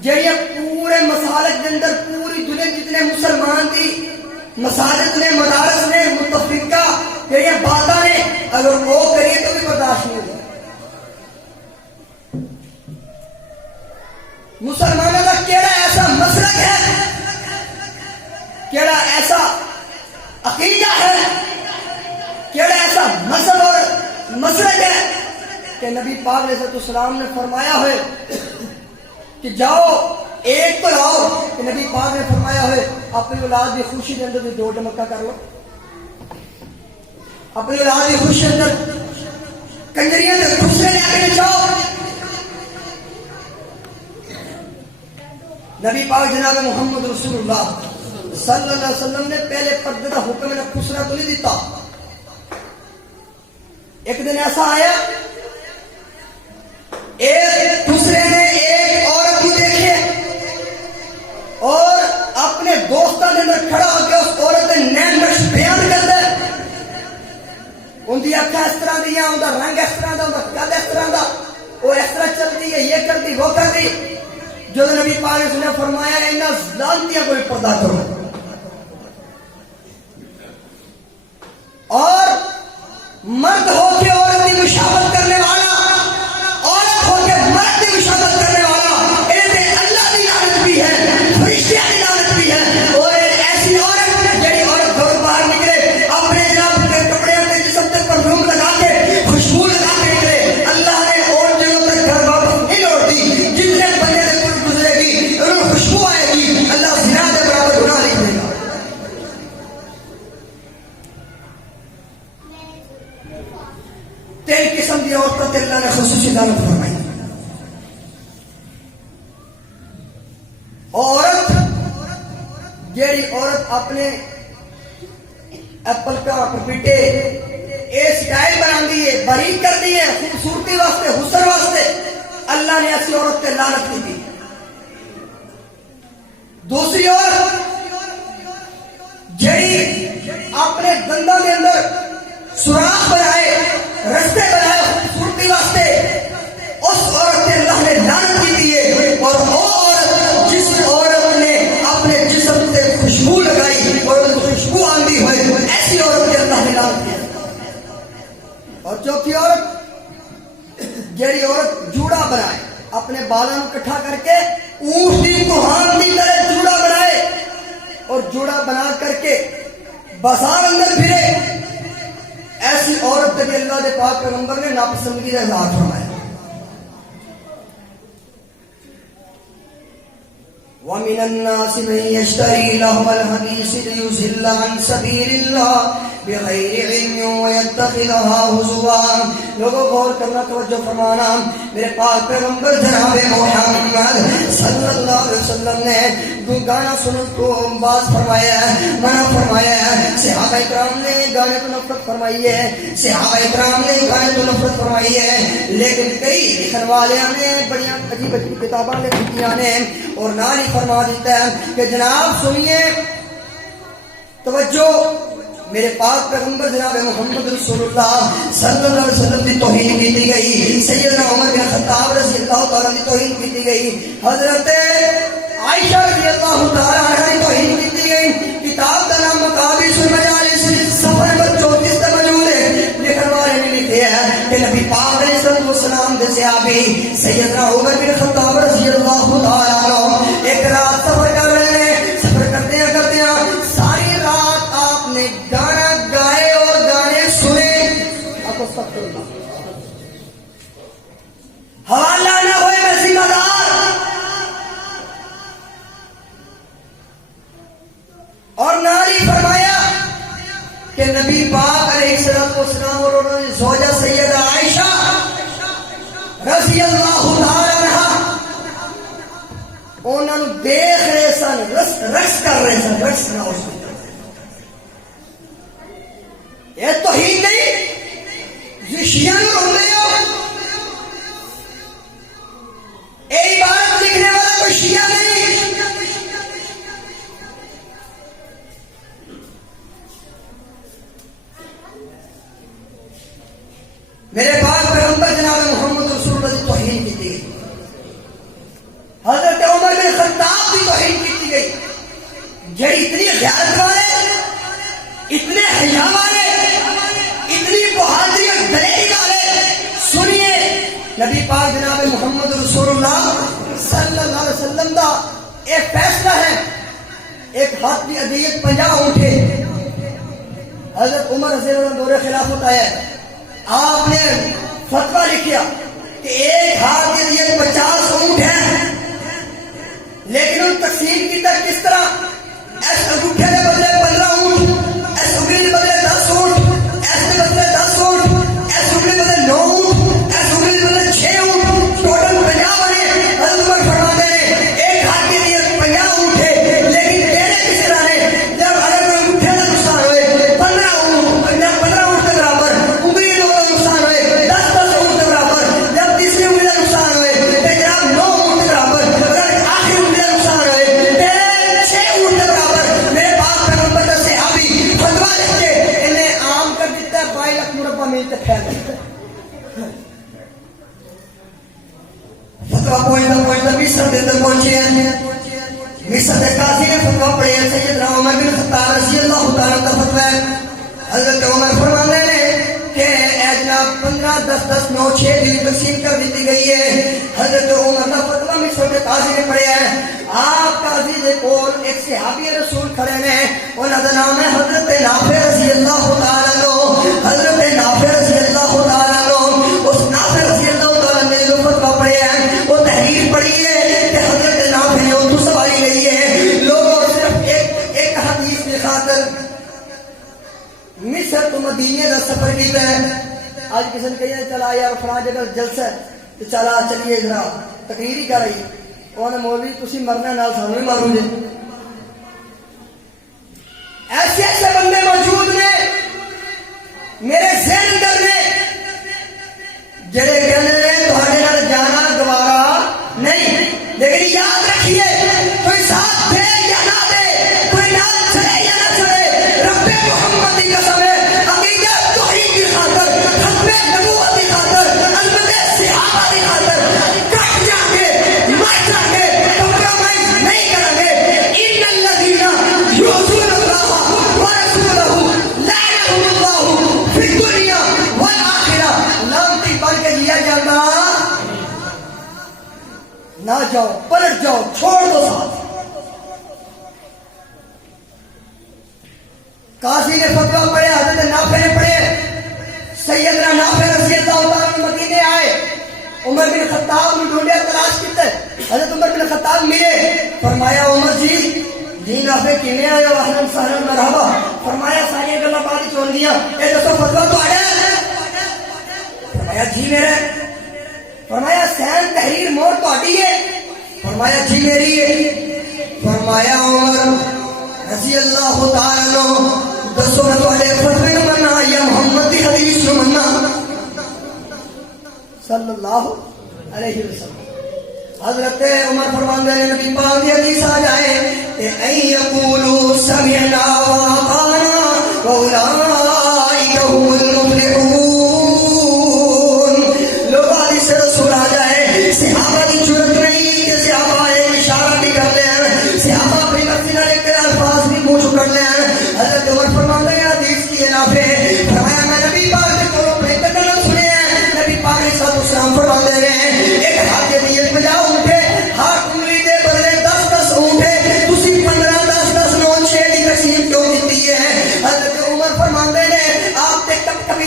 جہاں پورے مسالک کے اندر پوری دنیا جتنے مسلمان دی مساجد نے مدارس نے متفقہ جہاں باتاں نے اگر وہ کریے تو بھی برداشت نہیں ہوگی مسلمانوں کا کیڑا ایسا مسلک ہے کیڑا ایسا عقیدہ ہے کیڑا ایسا مذہب اور مسلک ہے کہ نبی پاک علیہ السلام نے فرمایا ہے کہ جاؤ ایک تو لاؤ کہ نبی پاک نے فرمایا ہے اپنی اولاد کی خوشی کے اندر دو ڈمکا کر لو اپنی اولاد کی خوشی کے اندر کنجریاں سے خوشے لے کے جاؤ نبی پاک جناب محمد رسول اللہ صلی اللہ علیہ وسلم نے پہلے پردے کا حکم نے خسرا تو نہیں دیتا ایک دن ایسا آیا ایک دوسرے نے ایک عورت کو دیکھے اور اپنے دوستوں کے اندر کھڑا ہو کے اس عورت کے نین نقش بیان کر دے ان کی اکھاں اس طرح دی ان کا رنگ اس طرح دا ان کا قد اس طرح دا وہ اس طرح چلتی ہے یہ کرتی وہ کرتی جو نبی پاک نے فرمایا انہاں لعنتیاں کو پردہ کرو اور مرد ہو کے عورت کی مشابہت کرنے والا عورت ہو کے مرد کی مشابہت کرنے والا انہیں اللہ کی لعنت بھی ہے فرشتوں کی لعنت بھی ہے اور ایسی عورت جڑی عورت گھر باہر نکلے اپنے جناب کے کپڑے اپنے جسم تک پرفیوم لگا کے خوشبو لگا کے نکلے اللہ نے اور جگہوں تک گھر واپس نہیں لوٹتی جتنے بندے سے پور گزرے گی انہیں خوشبو آئے گی اللہ زنا کے برابر گناہ لکھ دے گا تین قسم کی عورتوں تے اللہ نے خصوصی لعنت فرمائی عورت جیڑی عورت اپنے ایپل کا پپیٹے اے سٹائل بناندی ہے باریک کردی ہے خوبصورتی واسطے حسن واسطے اللہ نے ایسی عورت تے لعنت کی تھی دوسری عورت جیڑی اپنے دنداں کے اندر سوراخ بنائے رستے بنائے خوبصورتی واسطے اس عورت نے اللہ نے لعنت کی دی ہے اور وہ عورت جس عورت نے اپنے جسم سے خوشبو لگائی اور خوشبو آندھی ہوئی ایسی عورت نے اللہ نے لعنت کی اور چوتھی عورت جیڑی عورت جوڑا بنائے اپنے بالوں کو اکٹھا کر کے اونٹ دی کوہان دی طرح جوڑا بنائے اور جوڑا بنا کر کے بازار اندر پھرے ایسی عورت تک اللہ دے پاک پیغمبر نے ناپسندگی کا اظہار فرمایا وَمِنَ النَّاسِ مَن يَشْتَرِي لَهْوَ الْحَدِيثِ لِيُضِلَّ عَن سَبِيلِ اللَّهِ بِغَيْرِ عِلْمٍ وَيَتَّخِذَهَا هُزُوًا لوگوں غور کرنا توجہ فرمانا میرے پاک پیغمبر جناب محمد صلی اللہ علیہ وسلم نے گانا سنن کو باز فرمایا ہے منع فرمایا ہے صحابہ کرام نے گانے کو نفرت فرمائی ہے صحابہ کرام نے گانے کو نفرت فرمائی ہے لیکن کئی لکھن والیاں نے بڑی عجیب عجیب کتاباں لکھی نے اور نہ ہی فرما دیتا ہے کہ جناب سنیے توجہ میرے پاک پیغمبر جناب محمد رسول اللہ صلی اللہ علیہ وسلم کی توہین کی گئی سیدنا عمر بن خطاب رضی اللہ تعالیٰ کی توہین کی گئی حضرت عائشہ رضی اللہ تعالیٰ عنہ کی توہین کی گئی کتاب کا نام مقابل المجالس صفحہ نمبر 34 تک موجود ہے لکھن والے نے لکھے ہیں کہ نبی پاک علیہ السلام کے صحابی سیدنا عمر بن خطاب رضی اللہ تعالیٰ عنہ ایک رات سفر کر رہے ہیں سفر کرتے ہیں ساری رات آپ نے گانا گائے اور گانے سنے حوالہ نہ ہوئے میں ذمہ دار اور نہ ہی فرمایا کہ نبی پاک علیہ والسلام اور انہوں نے زوجہ سیدہ عائشہ رضی اللہ تعالی عنہا انہوں نے دیکھ رہے سن رقص کر رہے سن رقص نہ ہو سکتا یہ توہین نہیں یہ شیعہ نور ہو رہے ہو اے عبارت لکھنے والا کوئی شیعہ نہیں میرے پاس پیغمبر جناب محمد رسول اللہ کی توہین کی گئی حضرت عمر بن خطاب کی توہین کی گئی جڑی اتنی غیرت والے اتنے حیا والے اتنی بہادری اور دلیری والے سنیے نبی پاک جناب محمد رسول اللہ صلی اللہ علیہ وسلم کا ایک فیصلہ ہے ایک ہاتھ کی عدیت 50 اونٹے حضرت عمر رضی اللہ عنہ دور خلافت آیا آپ نے فتویٰ لکھیا کہ ایک ہاتھ کی عدیت 50 اونٹ ہے لیکن ان تقسیم کی تک کس طرح ایس انگوٹھے کے بدلے 15 اونٹ ایس انگلی کے بدلے 10 اونٹ ایس کے بدلے 10 اونٹ ایس انگلی کے بدلے 9 اونٹ ایس انگلی کے بدلے 6 اونٹ ٹوٹل 50 بنے حضرت عمر فرماتے ہیں ایک ہاتھ کی عدیت 50 اونٹ ہے لیکن تیرے کس طرح نے جب اگر کوئی انگوٹھے کا نقصان ہوئے 15 اونٹ کے برابر انگلی کا نقصان ہوئے 10 اونٹ کے برابر جب تیسری انگلی کا نقصان ہوئے تو جناب 9 اونٹ کے برابر اگر آخری انگلی کا نقصان ہوئے 6 اونٹ کے برابر میرے پاس پیغمبر کا صحابی فتویٰ لکھ کے انہیں عام کر دیتا ہے 22 لاکھ مربع میل تک پھیل دیتا ہے فتویٰ پہنچتا مصر کے اندر پہنچے ہیں مصر کے قاضی نے فتویٰ پڑھے ہیں سیدنا عمر بن خطاب رضی اللہ تعالیٰ کا فتویٰ ہے حضرت عمر فرماتے ہیں کہ اے جناب 15 10 10 9 6 دن تقسیم کر دیتی گئی ہے حضرت عمر کا فتویٰ مصر کے قاضی نے پڑھے ہیں آپ قاضی دے کول ایک صحابی رسول کھڑے نے انہاں دا نام ہے حضرت نافع رضی اللہ تعالیٰ عنہ حضرت نافع رضی اللہ تعالیٰ عنہ اس نافع رضی اللہ تعالیٰ نے جو فتویٰ پڑھے ہیں وہ تحریر پڑھی ہے کہ حضرت نافع نے اتو سواری گئی ہے لوگوں صرف ایک حدیث کی خاطر مصر تو مدینے کا سفر کیتا ہے آج کسی نے کہا چلا یار فلاں جگہ جلسہ ہے تو چلا چلیے جناب تقریر ہی کر رہی انہوں نے مولوی تسی مرنا نال سانو ہی مارو گے ایسے ایسے بندے موجود نے میرے ذہن اندر نے جڑے کہنے نے تہاڈے نال جانا گوارا نہیں لیکن یاد رکھیے کوئی ساتھ دے یا نہ دے کوئی نہ چلے یا نہ چلے رب محمد کی قسم ہے عقیدہ توحید کی خاطر ختم نبوت کی خاطر عظمت صحابہ کی خاطر کٹ جائیں گے مر جائیں گے کمپرومائز نہیں کریں گے ان الذین یؤذون اللہ ورسولہ لعنهم اللہ فی الدنیا والآخرہ لعنتی بن کے دیا جاتا نہ جاؤ پلٹ جاؤ چھوڑ دو ساتھ قاضی نے فتویٰ پڑھے حضرت نافع نے پڑھے سیدنا نافع رضی اللہ تعالیٰ مدینے آئے عمر بن خطاب نے ڈھونڈیا تلاش کیتے حضرت عمر بن خطاب ملے فرمایا عمر جی نافع کیویں آئے ہو اہلا وسہلا مرحبا فرمایا ساری گلاں بعد وچ ہون گیاں اے دسو فتویٰ تہاڈا فرمایا جی میرا فرمایا سین تحریر مور تہاڈی ہے فرمایا جی میری ہے فرمایا عمر رضی اللہ تعالیٰ عنہ دسو میں تہاڈے فتوی نوں مننا یا محمد دی حدیث نوں مننا صلی اللہ علیہ وسلم حضرت عمر فرماندے نے نبی پاک دی حدیث آ جائے کہ ان یقولوا سمعنا واطعنا واولئک هم المفلحون لوگ حدیث رسول آ جائے صحابہ کی جرت نہیں کہ صحابہ ایک اشارہ بھی کر لیں صحابہ اپنی مرضی نال ایک الفاظ بھی منہ چ کر لیں حضرت عمر فرماندے ہیں حدیث کی ہے نافع فرمایا میں نبی پاک کے کولوں بہتر نال سنے ہیں نبی پاک علیہ السلام فرماندے ہیں ایک ہاتھ دی 50 اونٹ ہے ہاتھ انگلی دے بدلے 10 10 اونٹ ہے تسی 15 10 10 9 6 دی تقسیم کیوں دیتی ہے حضرت عمر فرماندے ہیں آپ تے کبھی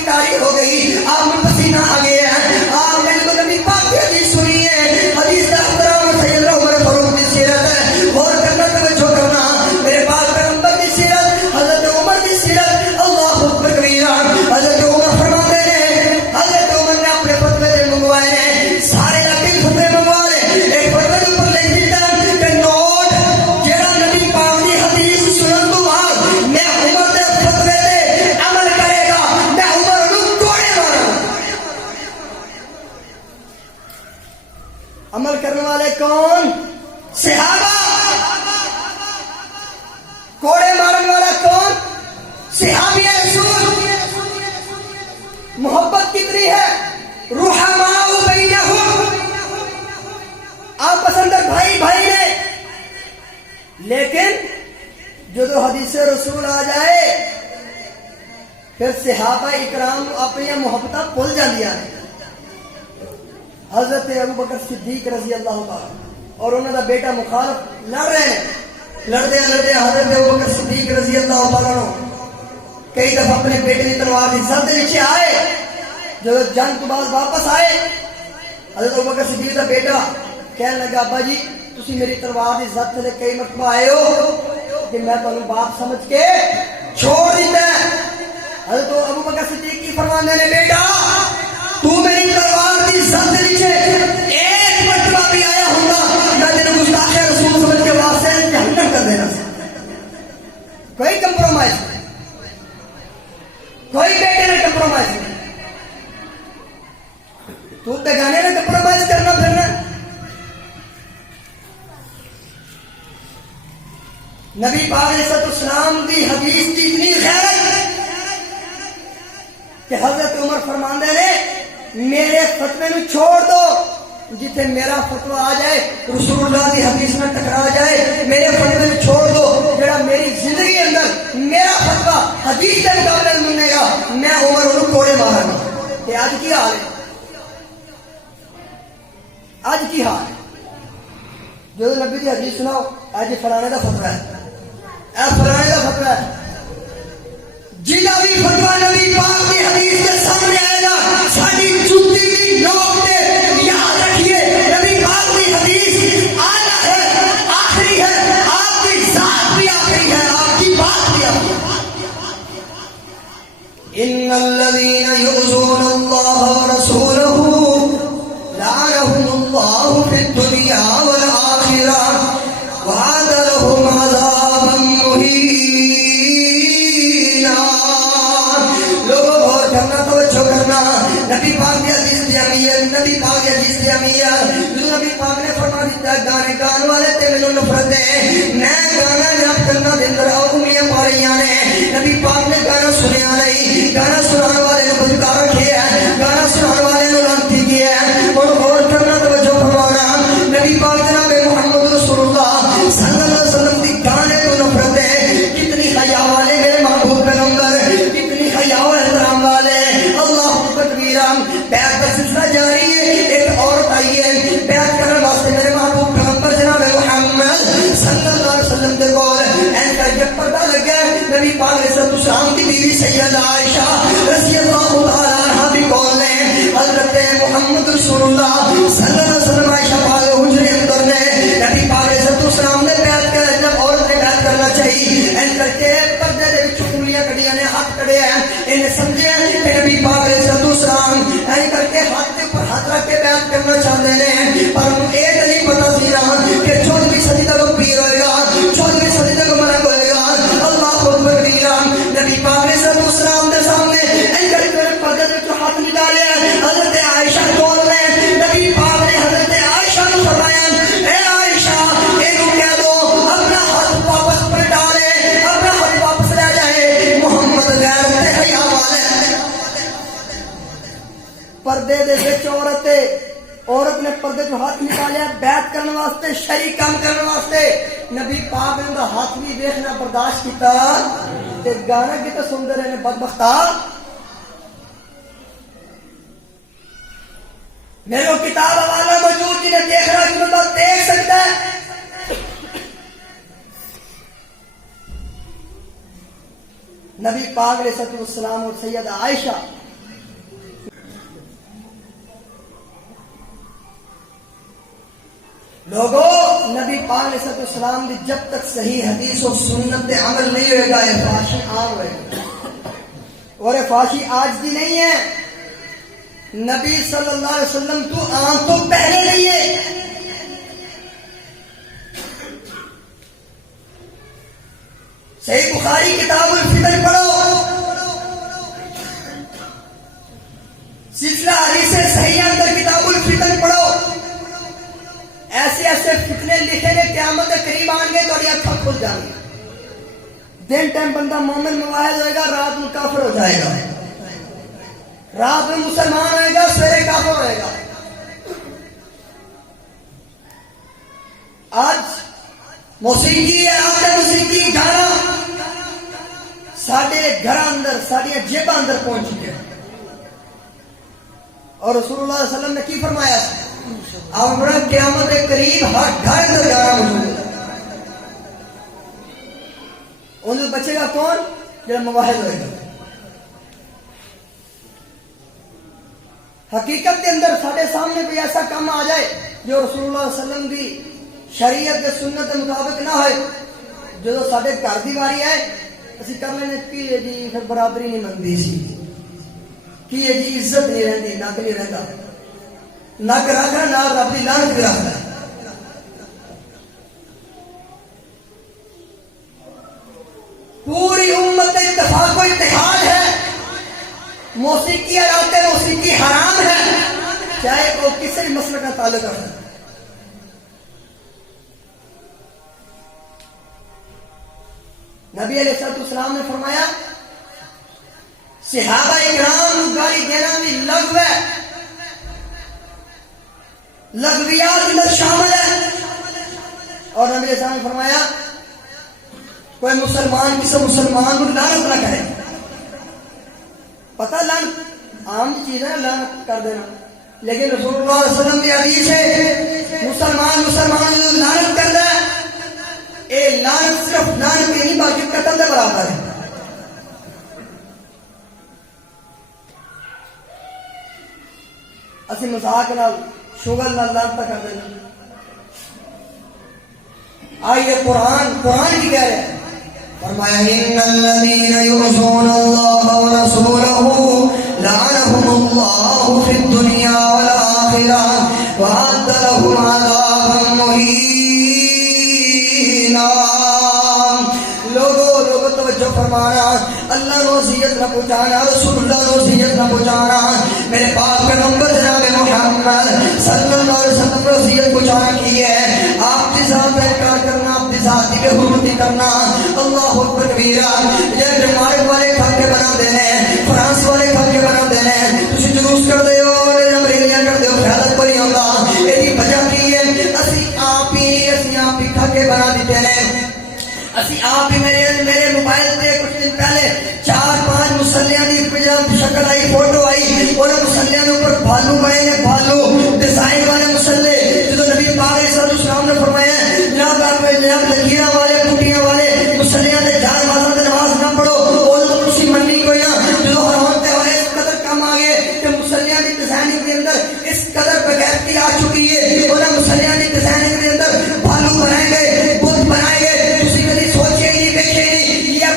کون؟ صحابہ. کوڑے مارن والا کون؟ صحابی رسول. محبت کتنی ہے؟ رحماء بینہم، آپس اندر بھائی بھائی نے. لیکن جدو حدیث رسول آ جائے پھر صحابہ اکرام اپنی محبتہ بھول جاندیاں نے. حضرت ابو بکر صدیق رضی اللہ تعالی اور انہوں کا بیٹا مخالف لڑ رہے ہیں. لڑتے لڑتے حضرت ابو بکر صدیق رضی اللہ تعالیٰ کئی دفعہ اپنے بیٹے کی تلوار کی زد نیچے آئے. جب جنگ کے بعد واپس آئے حضرت ابو بکر صدیق کا بیٹا کہنے لگا ابا جی تسی میری تلوار کی زد سے کئی مرتبہ آئے ہو کہ میں تمہیں باپ سمجھ کے چھوڑ دیتا ہے. حضرت ابو بکر صدیق کی فرماندے نے بیٹا تو میری تلوار کی زد نیچے ایک مرتبہ بھی آیا ہوگا میں تیرے گستاخ رسول سمجھ کے واسطے جہنم کر دینا. کوئی کمپرومائز نہیں، کوئی بیٹے نے کمپرومائز نہیں. تو گانے میں کمپرومائز کرنا پھرنا. نبی پاک علیہ السلام کی حدیث کی اتنی غیرت کہ حضرت عمر فرماندے نے میرے فتوے میں چھوڑ دو جتنے میرا فتوہ آ جائے رسول اللہ کی حدیث میں ٹکرا جائے میرے فتوے میں چھوڑ دو. جڑا میری زندگی اندر میرا فتوہ حدیث کے مقابلے میں ملے گا میں عمر انہوں کوڑے مارا گا. کہ آج کی حال ہے، آج کی حال ہے. جو نبی کی حدیث سناؤ آج فلانے کا فتوہ ہے، فلانے کا فتوہ ہے. جنہ بھی فتوہ نبی پاک کی حدیث کے سامنے آئے گا ساری جوتی کی نوک پہ یاد رکھیے نبی پاک کی حدیث آنا ہے، آخری ہے. آپ کی ذات بھی آخری ہے، آپ کی بات بھی آخری ہے. ان الذين يؤذون الله ورسوله لعنهم الله في الدنيا والآخرة وأعد لهم عذابا مهينا. لوگوں غور کرنا، توجہ کرنا. نبی پاک کی حدیث دی اہمیت، نبی پاک کی حدیث دی اہمیت. نبی پاک نے فرما دیتا گانے گان والے تے مینوں نفرت ہے. میں گانا جب کرنا دن راہ امیاں پا رہیاں نے. نبی پاک نے گانا سنیا نہیں، گانا سنانے والے نے بدکار رکھے ہے، گانا سنانے والے نے لانتی کیا ہے. اور غور کرنا، توجہ فرمانا. نبی پاک جناب محمد رسول اللہ صلی اللہ علیہ وسلم کی گانے کو نفرت ہے. کتنی حیا والے میرے محبوب پیغمبر، کتنی حیا و احترام والے. اللہ تکبیرام. بیعت کا سلسلہ جاری ہے. ایک عورت آئی ہے بیعت کرنے واسطے میرے محبوب پیغمبر جناب محمد صلی اللہ علیہ وسلم کے کول. این کا جب پتہ لگا نبی پاک علیہ السلام کی بیوی سیدہ عائشہ رضی اللہ تعالی عنہا بھی کول نے حضرت محمد رسول اللہ صلی اللہ علیہ وسلم عائشہ پاک حجرے اندر نے نبی پاک علیہ السلام نے بیعت کر جب عورت نے بیعت کرنا چاہیے این کر کے پردے دے وچ انگلیاں کڑیاں نے ہاتھ کڑے ہیں. انہیں سمجھے کہ نبی پاک علیہ السلام این کر کے ہاتھ کے اوپر ہاتھ رکھ کے بیعت کرنا چاہتے ہیں. پر انہوں یہ نہیں پتا سی رہا کہ 14ویں صدی تک پیر ہوئے گا، 14ویں صدی تک مرگ ہوئے گا. اللہ اکبر ویران. نبی پاک علیہ السلام کے سامنے این کر کے پردے دے وچ ہاتھ نکالے. حضرت عائشہ کول نے نبی پاک نے حضرت عائشہ کو فرمایا اے عائشہ اینو کہہ دو اپنا ہاتھ واپس پلٹا لے، اپنا ہاتھ واپس لے جائے. محمد غیرت تے حیا والے. پردے دے وچ عورت نے پردے جو ہاتھ نکالیا بیعت کرنے واسطے، شرعی کام کرنے واسطے. نبی پاک نے انہاں ہاتھ بھی دیکھنا برداشت کیتا تے گانا کیتا سندر نے بدبختا. میرے کتاب حوالہ موجود جنہیں دیکھ رہا ہے بندہ دیکھ سکتا ہے. نبی پاک علیہ السلام اور سیدہ عائشہ لوگوں نبی پاک علیہ السلام کی جب تک صحیح حدیث و سنت پہ عمل نہیں ہوئے گا یہ فحاشی عام ہوئے گا. اور یہ فحاشی آج کی نہیں ہے، نبی صلی اللہ علیہ وسلم تو آن تو پہلے نہیں ہے. صحیح بخاری کتاب الفتن پڑھو، سلسلہ حدیث صحیح اندر کتاب الفتن پڑھو. ایسے قیامت کے قریب آن گے تو اکھاں کھل جائیں گے. دن ٹائم بندہ مومن مواحد ہوئے گا, رات میں کافر ہو جائے گا. رات میں مسلمان ہوئے گا, سویرے کافر ہوئے گا. آج موسیقی ہے, آپ نے موسیقی گانا ساڑھے گھر اندر, ساڑھے جیبہ اندر پہنچ چکے. اور رسول اللہ صلی اللہ علیہ وسلم نے کی فرمایا, آپ بڑا قیامت کے قریب ہر گھر اندر گانا موجود ہے. انہیں بچے گا کون؟ جو مواحد ہوئے گا. حقیقت کے اندر ساڑھے سامنے کوئی ایسا کام آ جائے جو رسول اللہ صلی اللہ علیہ وسلم کی شریعت کے سنت کے مطابق نہ ہوئے, جو ساڑھے گھر دی واری ہے اسی کر لینے کی جی پھر برادری نہیں منتی سی, کی جی عزت نہیں رہتی, نک نہیں رہتا, نک رکھنا نہ رب دی لعنت بھی رکھتا ہے. پوری امت اتفاق و اتحاد ہے, موسیقی آلات موسیقی حرام ہے, چاہے وہ کسی بھی مسئلے کا تعلق ہے. نبی علیہ السلام نے فرمایا صحابہ اکرام گالی دینا بھی لغو ہے, لغویات اندر شامل ہے. اور نبی علیہ السلام نے فرمایا کوئی مسلمان کسی مسلمان کو لعنت نہ کرے. پتہ لعنت عام چیز ہے, لعنت کر دینا, لیکن رسول اللہ صلی اللہ علیہ وسلم کی حدیث ہے مسلمان لعنت کر دے, اے لعنت صرف لعنت کے نہیں باقی قتل دے برابر ہے. اسی مذاق نال شغل نال لعنت کر دینا. آئیے قرآن کی کہہ رہے ہیں, فرمایا ان الذين يؤذون الله ورسوله لعنهم الله في الدنيا والآخرة وأعد لهم عذابا مهينا. لوگوں توجہ فرمانا, اللہ نو اذیت نہ پہنچانا, رسول اللہ نو اذیت نہ پہنچانا, میرے پاک پیغمبر جناب محمد صلی اللہ علیہ وسلم نے اذیت پہنچانا کی ہے. آپ کی ذات کا انکار کرنا, آپ کی ذات کی بے حرمتی کرنا, اللہ اکبر کبیرہ. یہ ڈنمارک والے کھا کے بنا دینے, فرانس والے کھا کے بنا دینے, تسی جلوس کر دے ہو, امریکہ کر دے ہو, خیالت کو نہیں ہوتا. یہ وجہ کی ہے, اسی آپ ہی کھا کے بنا دیتے ہیں. اسی آپ ہی میرے موبائل پہ کچھ دن پہلے 4-5 مسلیاں کی شکل آئی, فوٹو آئی, اور مسلیاں کے اوپر بھالو بنے ہیں, بھالو ڈیزائن والے مسلے, جو نبی پاک علیہ السلام نے فرمایا جناب لکیراں والے پٹیاں والے مسلیاں دے جان بازاں تے نماز نہ پڑھو, اور تو تسی مننی کوئی نہ. جو حرمت والے اس قدر کم آ گئے کہ مسلیاں کی ڈیزائننگ کے اندر اس قدر بغیرتی آ چکی ہے, اور مسلیاں کی ڈیزائننگ کے اندر بھالو بنائے گئے, بت بنائے گئے.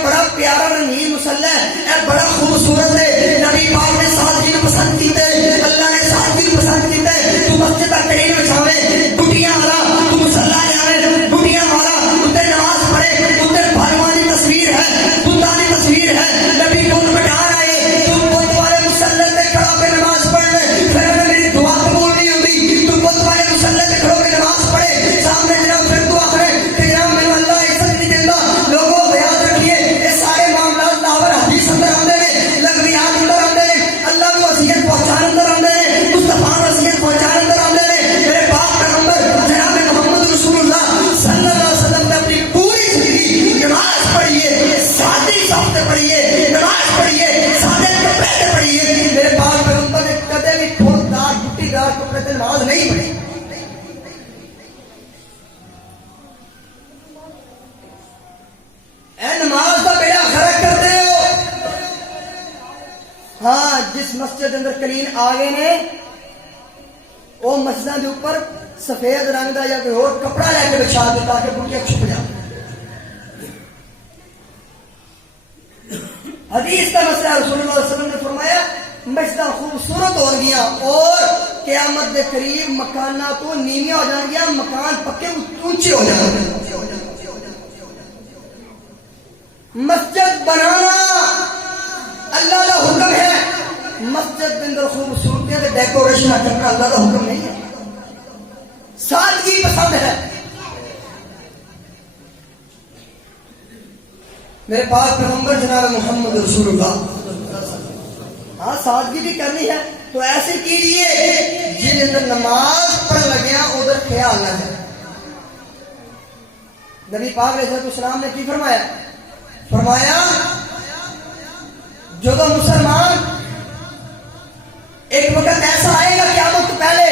بڑا پیارا رنگین مسلح ہے, بڑا خوبصورت ہے. نبی پاک نے سادگی کو پسند کی تھے, اللہ نے سادگی کو پسند کی تھے. تو مسجد تک کہیں نہ بچھاوے بٹیاں والا, تو مسلح جاوے بٹیاں والا, اتنے نماز پڑھے, اتنے بھالوانی تصویر ہے, بتانی تصویر ہے, نبی بت بٹھا رہے, تم بت والے مسلح سے کھڑا پہ نماز پڑھنے, پھر میری دعا قبول نہیں ہوتی. تم بت والے مسلح سے کھڑا پہ نماز پڑھے, سامنے جناب پھر دعا کرے کہ جناب میرے اللہ عزت نہیں دیتا. لوگوں یاد رکھیے سارے معاملات لاور حدیث اندر آتے ہیں, لغویات اندر آتے ہیں, اللہ کو وصیت پہنچانے اندر آتے ہیں, مصطفیٰ وصیت پہنچانے اندر آتے ہیں. میرے پاک پیغمبر جناب محمد رسول اللہ صلی اللہ علیہ وسلم نے اپنی پوری زندگی نماز پڑھیے, سادی صاحب سے پڑھیے, نماز پڑھیے, سادے کپڑے سے پڑھیے. میرے پاک پیغمبر نے کدے بھی کھولدار بٹی دار کپڑے سے نماز نہیں پڑھی. نماز کا بیڑا خراب کرتے ہو. ہاں, جس مسجد اندر کلین آگے نے وہ مسجد کے اوپر سفید رنگ کا یا کوئی اور کپڑا لے کے بچھا دے تاکہ بٹیاں چھپ جائیں. حدیث کا مسئلہ رسول اللہ صلی اللہ علیہ وسلم نے فرمایا مسجد خوبصورت ہو گیا اور قیامت کے قریب مکانہ تو نیویاں ہو جان گیا, مکان پکے اونچے ہو جان گے. مسجد بنانا اللہ کا حکم ہے, مسجد کے اندر خوبصورتی کے ڈیکوریشن کرنا اللہ کا حکم نہیں ہے. سادگی پسند ہے. میرے پاک پیغمبر جناب محمد رسول اللہ. ہاں سادگی بھی کرنی ہے تو ایسے کیجیے جن اندر نماز پڑھ لگیا ادھر خیال نہ ہے. نبی پاک علیہ السلام نے کی فرمایا؟ فرمایا جو تو مسلمان ایک وقت ایسا آئے گا قیامت تو پہلے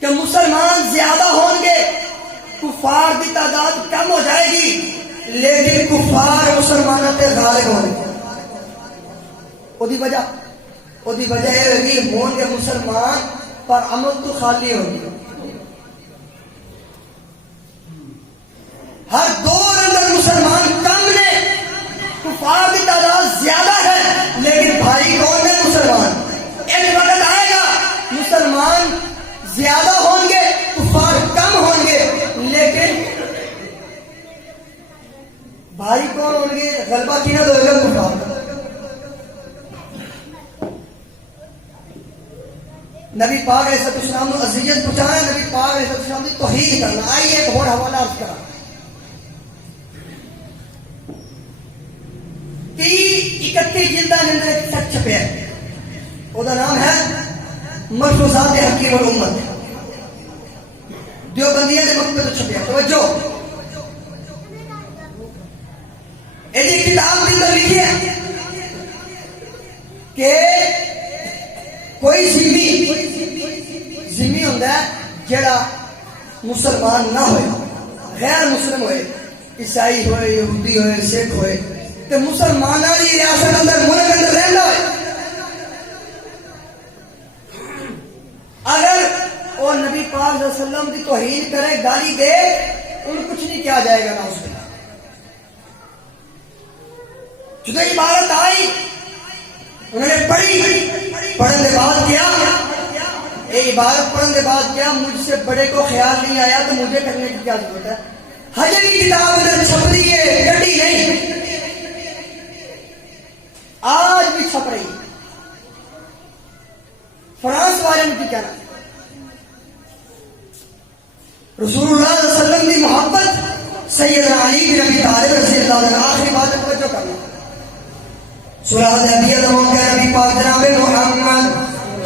کہ مسلمان زیادہ ہوں گے، کفار کی تعداد کم ہو جائے گی، لیکن کفار مسلمانوں پہ غالب ہوں گے. وہی وجہ یہ ہوگی ہون گے مسلمان پر عمل تو خالی ہوگی. ہر دور اندر مسلمان کم نے، کفار کی تعداد زیادہ ہے، لیکن بھائی کون ہے؟ مسلمان. ایک وقت آئے گا مسلمان زیادہ ہوں گے، کفار کم ہوں گے، لیکن بھائی کون ہوں گے؟ غلبہ کیا دے گا؟ کفار. نبی پاک علیہ السلام کو اذیت پہنچانا، نبی پاک علیہ السلام کی توہین کرنا. آئیے ایک اور حوالہ عرض کرا. 31 جلداں کے اندر ایک خط چھپیا ہے، وہ نام ہے ملفوظات حکیم الامت. دیوبندیاں کے مکتب سے چھپیا. توجہ، ایک کتاب کے اندر لکھی ہے کہ کوئی ذمہ ہوتا ہے جڑا مسلمان نہ ہوئے، غیر مسلم ہوئے، عیسائی ہوئے، یہودی ہوئے، سکھ ہوئے، تو مسلمانوں کی ریاست اندر ملک اندر رہنا ہوئے، اگر وہ نبی پاک صلی اللہ علیہ وسلم کی توہین کرے، گالی دے، ان کچھ نہیں کیا جائے گا. نہ اس میں جدو عبارت آئی انہوں نے پڑھی، پڑھنے کے بعد کیا یہ عبارت پڑھنے کے بعد کیا مجھ سے بڑے کو خیال نہیں آیا تو مجھے کرنے کی کیا ضرورت ہے. ہجے بھی کتاب ادھر چھپ رہی ہے، کٹی نہیں، آج بھی چھپ رہی. فرانس والے نے کی کہنا؟ رسول اللہ صلی اللہ علیہ وسلم کی محبت سیدنا علی بن ابی طالب رضی اللہ عنہ. آخری بات توجہ کرنا. سورہ حدیبیہ کا موقع نبی پاک جناب محمد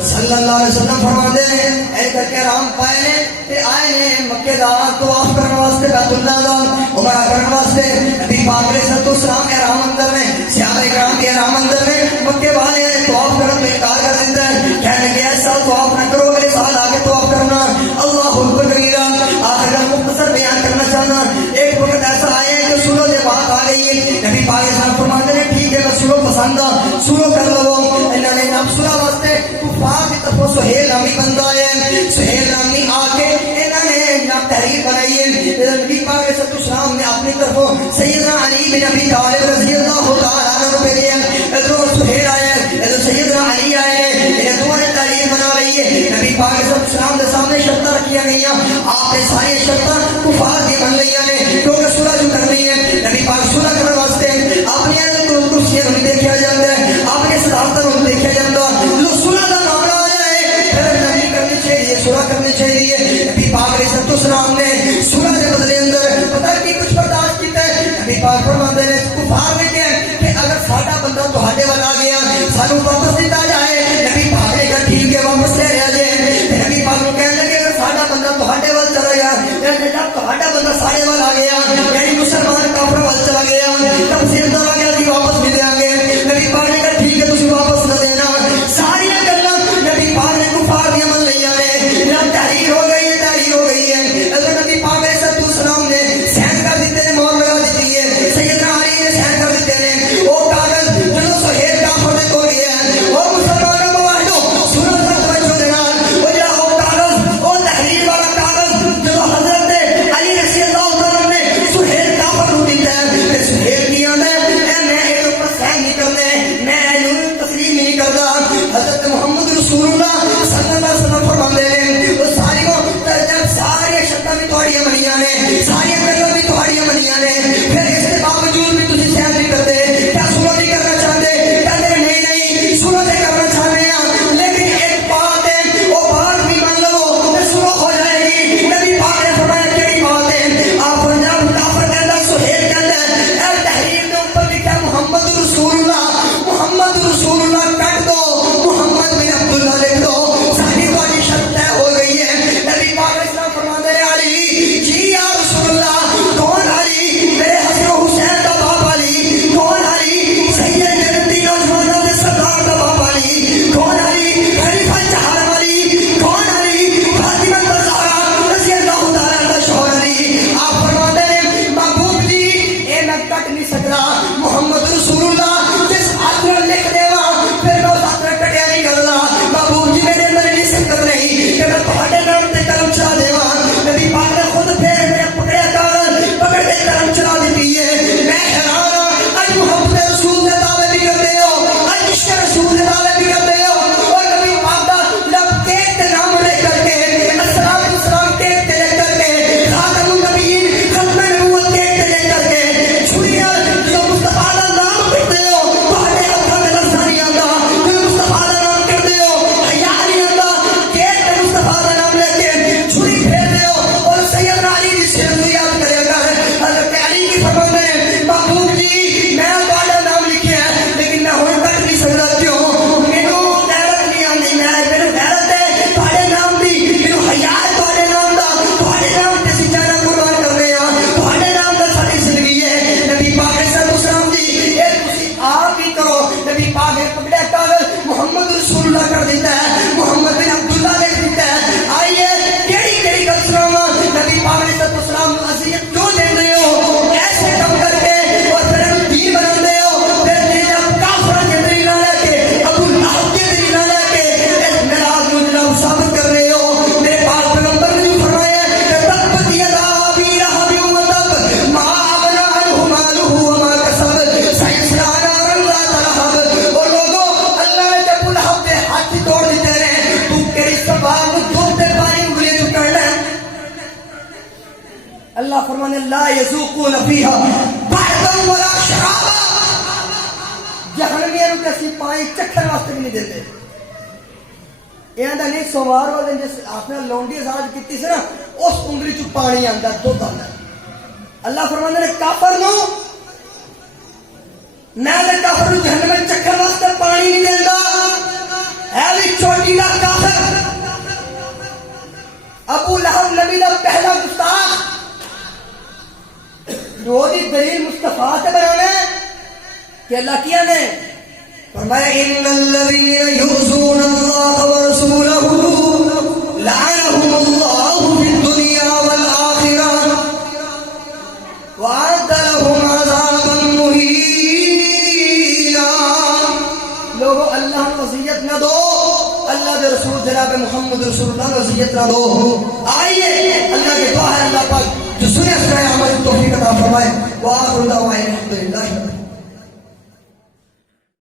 صلی اللہ علیہ وسلم فرماتے ہیں اے کر کے رام پائے نے تے آئے نے مکے دا طواف کرنے واسطے، بیت اللہ دا عمرہ کرنے واسطے. نبی پاک علیہ السلام احرام اندر میں، صحابہ کرام کے احرام اندر میں، مکے والے طواف کرنے میں انکار کر دیتا ہے، کہنے لگے اس سال طواف نہ کرو، اگلے سال آگے طواف کرنا. اللہ اکبر کبیرہ. آخر کا مختصر بیان کرنا چاہنا، ایک وقت ایسا آئے کہ سورہ سے بات آ گئی ہے. نبی پاک علیہ السلام فرماتے ہیں ٹھیک ہے میں سورہ پسند آ سورہ کر لو. انہوں نے نام سورہ واسطے کفار کی طرف سہیل نامی بندہ ہے، سہیل نامی آ کے انہوں نے نام تحریر بنائی ہے. نبی پاک علیہ السلام نے اپنی طرف سیدنا علی بن ابی طالب رضی اللہ تعالیٰ عنہ کو بھیجے. ادھر سہیل آیا ہے، ادھر سیدنا علی آئے ہیں، یہ دونوں نے تحریر بنا رہی ہے. نبی پاک علیہ السلام کے سامنے شرطیں رکھیاں گئی ہیں، آپ نے ساری شرطیں کفار کی بن لیا نے کیونکہ سورہ جو کرنی ہے. نبی پاک سورہ کرنے واسطے اپنی کرسیاں نہیں دیکھا جاتا ہے، اپنے صدارتوں نہیں دیکھا جاتا. جو سورہ کا معاملہ آ جائے پھر نہیں کرنی چاہیے، سورہ کرنی چاہیے. نبی پاک علیہ السلام نے سورہ کے بدلے اندر پتہ کی کچھ برداشت کیتا ہے. نبی پاک فرماتے ہیں کفار نے کہا کہ اگر ساڈا بندہ تہاڈے ول آ گیا سانو واپس دیتا جائے. نبی پاک نے کہا ٹھیک ہے واپس لے آ جائے. نبی پاک نے کہنے لگے اگر ساڈا بندہ تہاڈے ول چلا گیا، یعنی جب تہاڈا بندہ ساڈے ول آ گیا، یعنی مسلمان کافر ول چلا گیا، تب سیدھا آ گیا کہ واپس بھی دیں گے. نبی پاک نے کہا ٹھیک ہے تسی واپس نہ دینا. ساری گلاں نبی پاک نے کفار دی عمل لیا نے، جب تحریر ہو گئی ہے، تحریر ہو گئی ہے. اگر نبی پاک علیہ السلام نے سین کر دیتے نے، مہر لگا دیتی ہے، سیدنا علی نے سین کر دیتے نے. وہ کاغذ جو سہیل کافر نے تو لیا ہے، وہ مسلمانوں کو واحدو سنو سا توجہ دینا. وہ جا وہ کاغذ، وہ تحریر والا کاغذ جو حضرت علی رضی اللہ عنہ نے سہیل کافر کو دیتا ہے، پھر سہیل کیا میں نہیں کرنے، میں تسلیم نہیں کرتا. حضرت محمد رسول اللہ صلی اللہ علیہ وسلم فرماتے ہیں وہ ساری جب ساری شرطاں بھی تہاڈیاں منیاں نے، ساری گلاں بھی تہاڈیاں منیاں نے، پھر اس کے باوجود بھی تسی سہن نہیں کرتے. کیا سلو نہیں کرنا چاہتے؟ کہتے نہیں سلو نہیں کرنا چاہتے ہیں، لیکن ایک بات ہے وہ بات بھی مان لو سلو ہو جائے گی. نبی پاک نے فرمایا کیڑی بات ہے؟ آپ جب کافر کہتا سہیل کہتا ہے عبداللہ کر دیتا ہے, محمد بن عبداللہ لکھ دیتا ہے. آئیے کیڑی کیڑی گل سناواں, نبی پاک علیہ السلام کو اذیت کیوں دے رہے ہو, ایسے کم کر کے اور پھر ہم دین بنا دے ہو, پھر تیرا کافر کے دلیل لے کے, ابو لہب کے دلیل لے کے اس میراث کو جناب ثابت کر رہے ہو. میرے پاک پیغمبر نے فرمایا کہ تبت یدا ابی لہب وتب ما اغنی عنہ مالہ وما کسب سیصلی نارا ذات لہب. اور لوگوں, اللہ نے جب ابو لہب کے ہاتھ توڑ دیتے رہے, تو کیڑی سبب کو دھوتے پانی انگلی تو کرنا ہے. اللہ فرمانے لا یذوقون فیہا بردا ولا شرابا, جہنمیوں کو کسی پانی چکھن واسطے بھی نہیں دیتے. یہ آندا نہیں سوموار والے جس آپ نے لونڈی آزاد کیتی سی نا, اس انگلی چ پانی آندا, دودھ آندا. اللہ فرمانے نے کافر نو, میں نے کافر نو جہنم میں چکھن واسطے پانی نہیں دیندا. ہے بھی چھوٹی دا کافر. ابو لہب نبی دا پہلا گستاخ, جو دی دلیل مصطفیٰ سے بنانے کہ اللہ کیا نے فرمایا ان الذين يؤذون الله ورسوله لعنهم الله في الدنيا والآخرة وأعد لهم عذابا مهينا. لوگوں, اللہ کو اذیت نہ دو, اللہ کے رسول جناب محمد رسول اللہ کو اذیت نہ دو. آئیے اللہ کے دعا ہے, اللہ پاک جو سنے سنائے عمل توفیق عطا فرمائے. وآخر دعوانا الحمدللہ.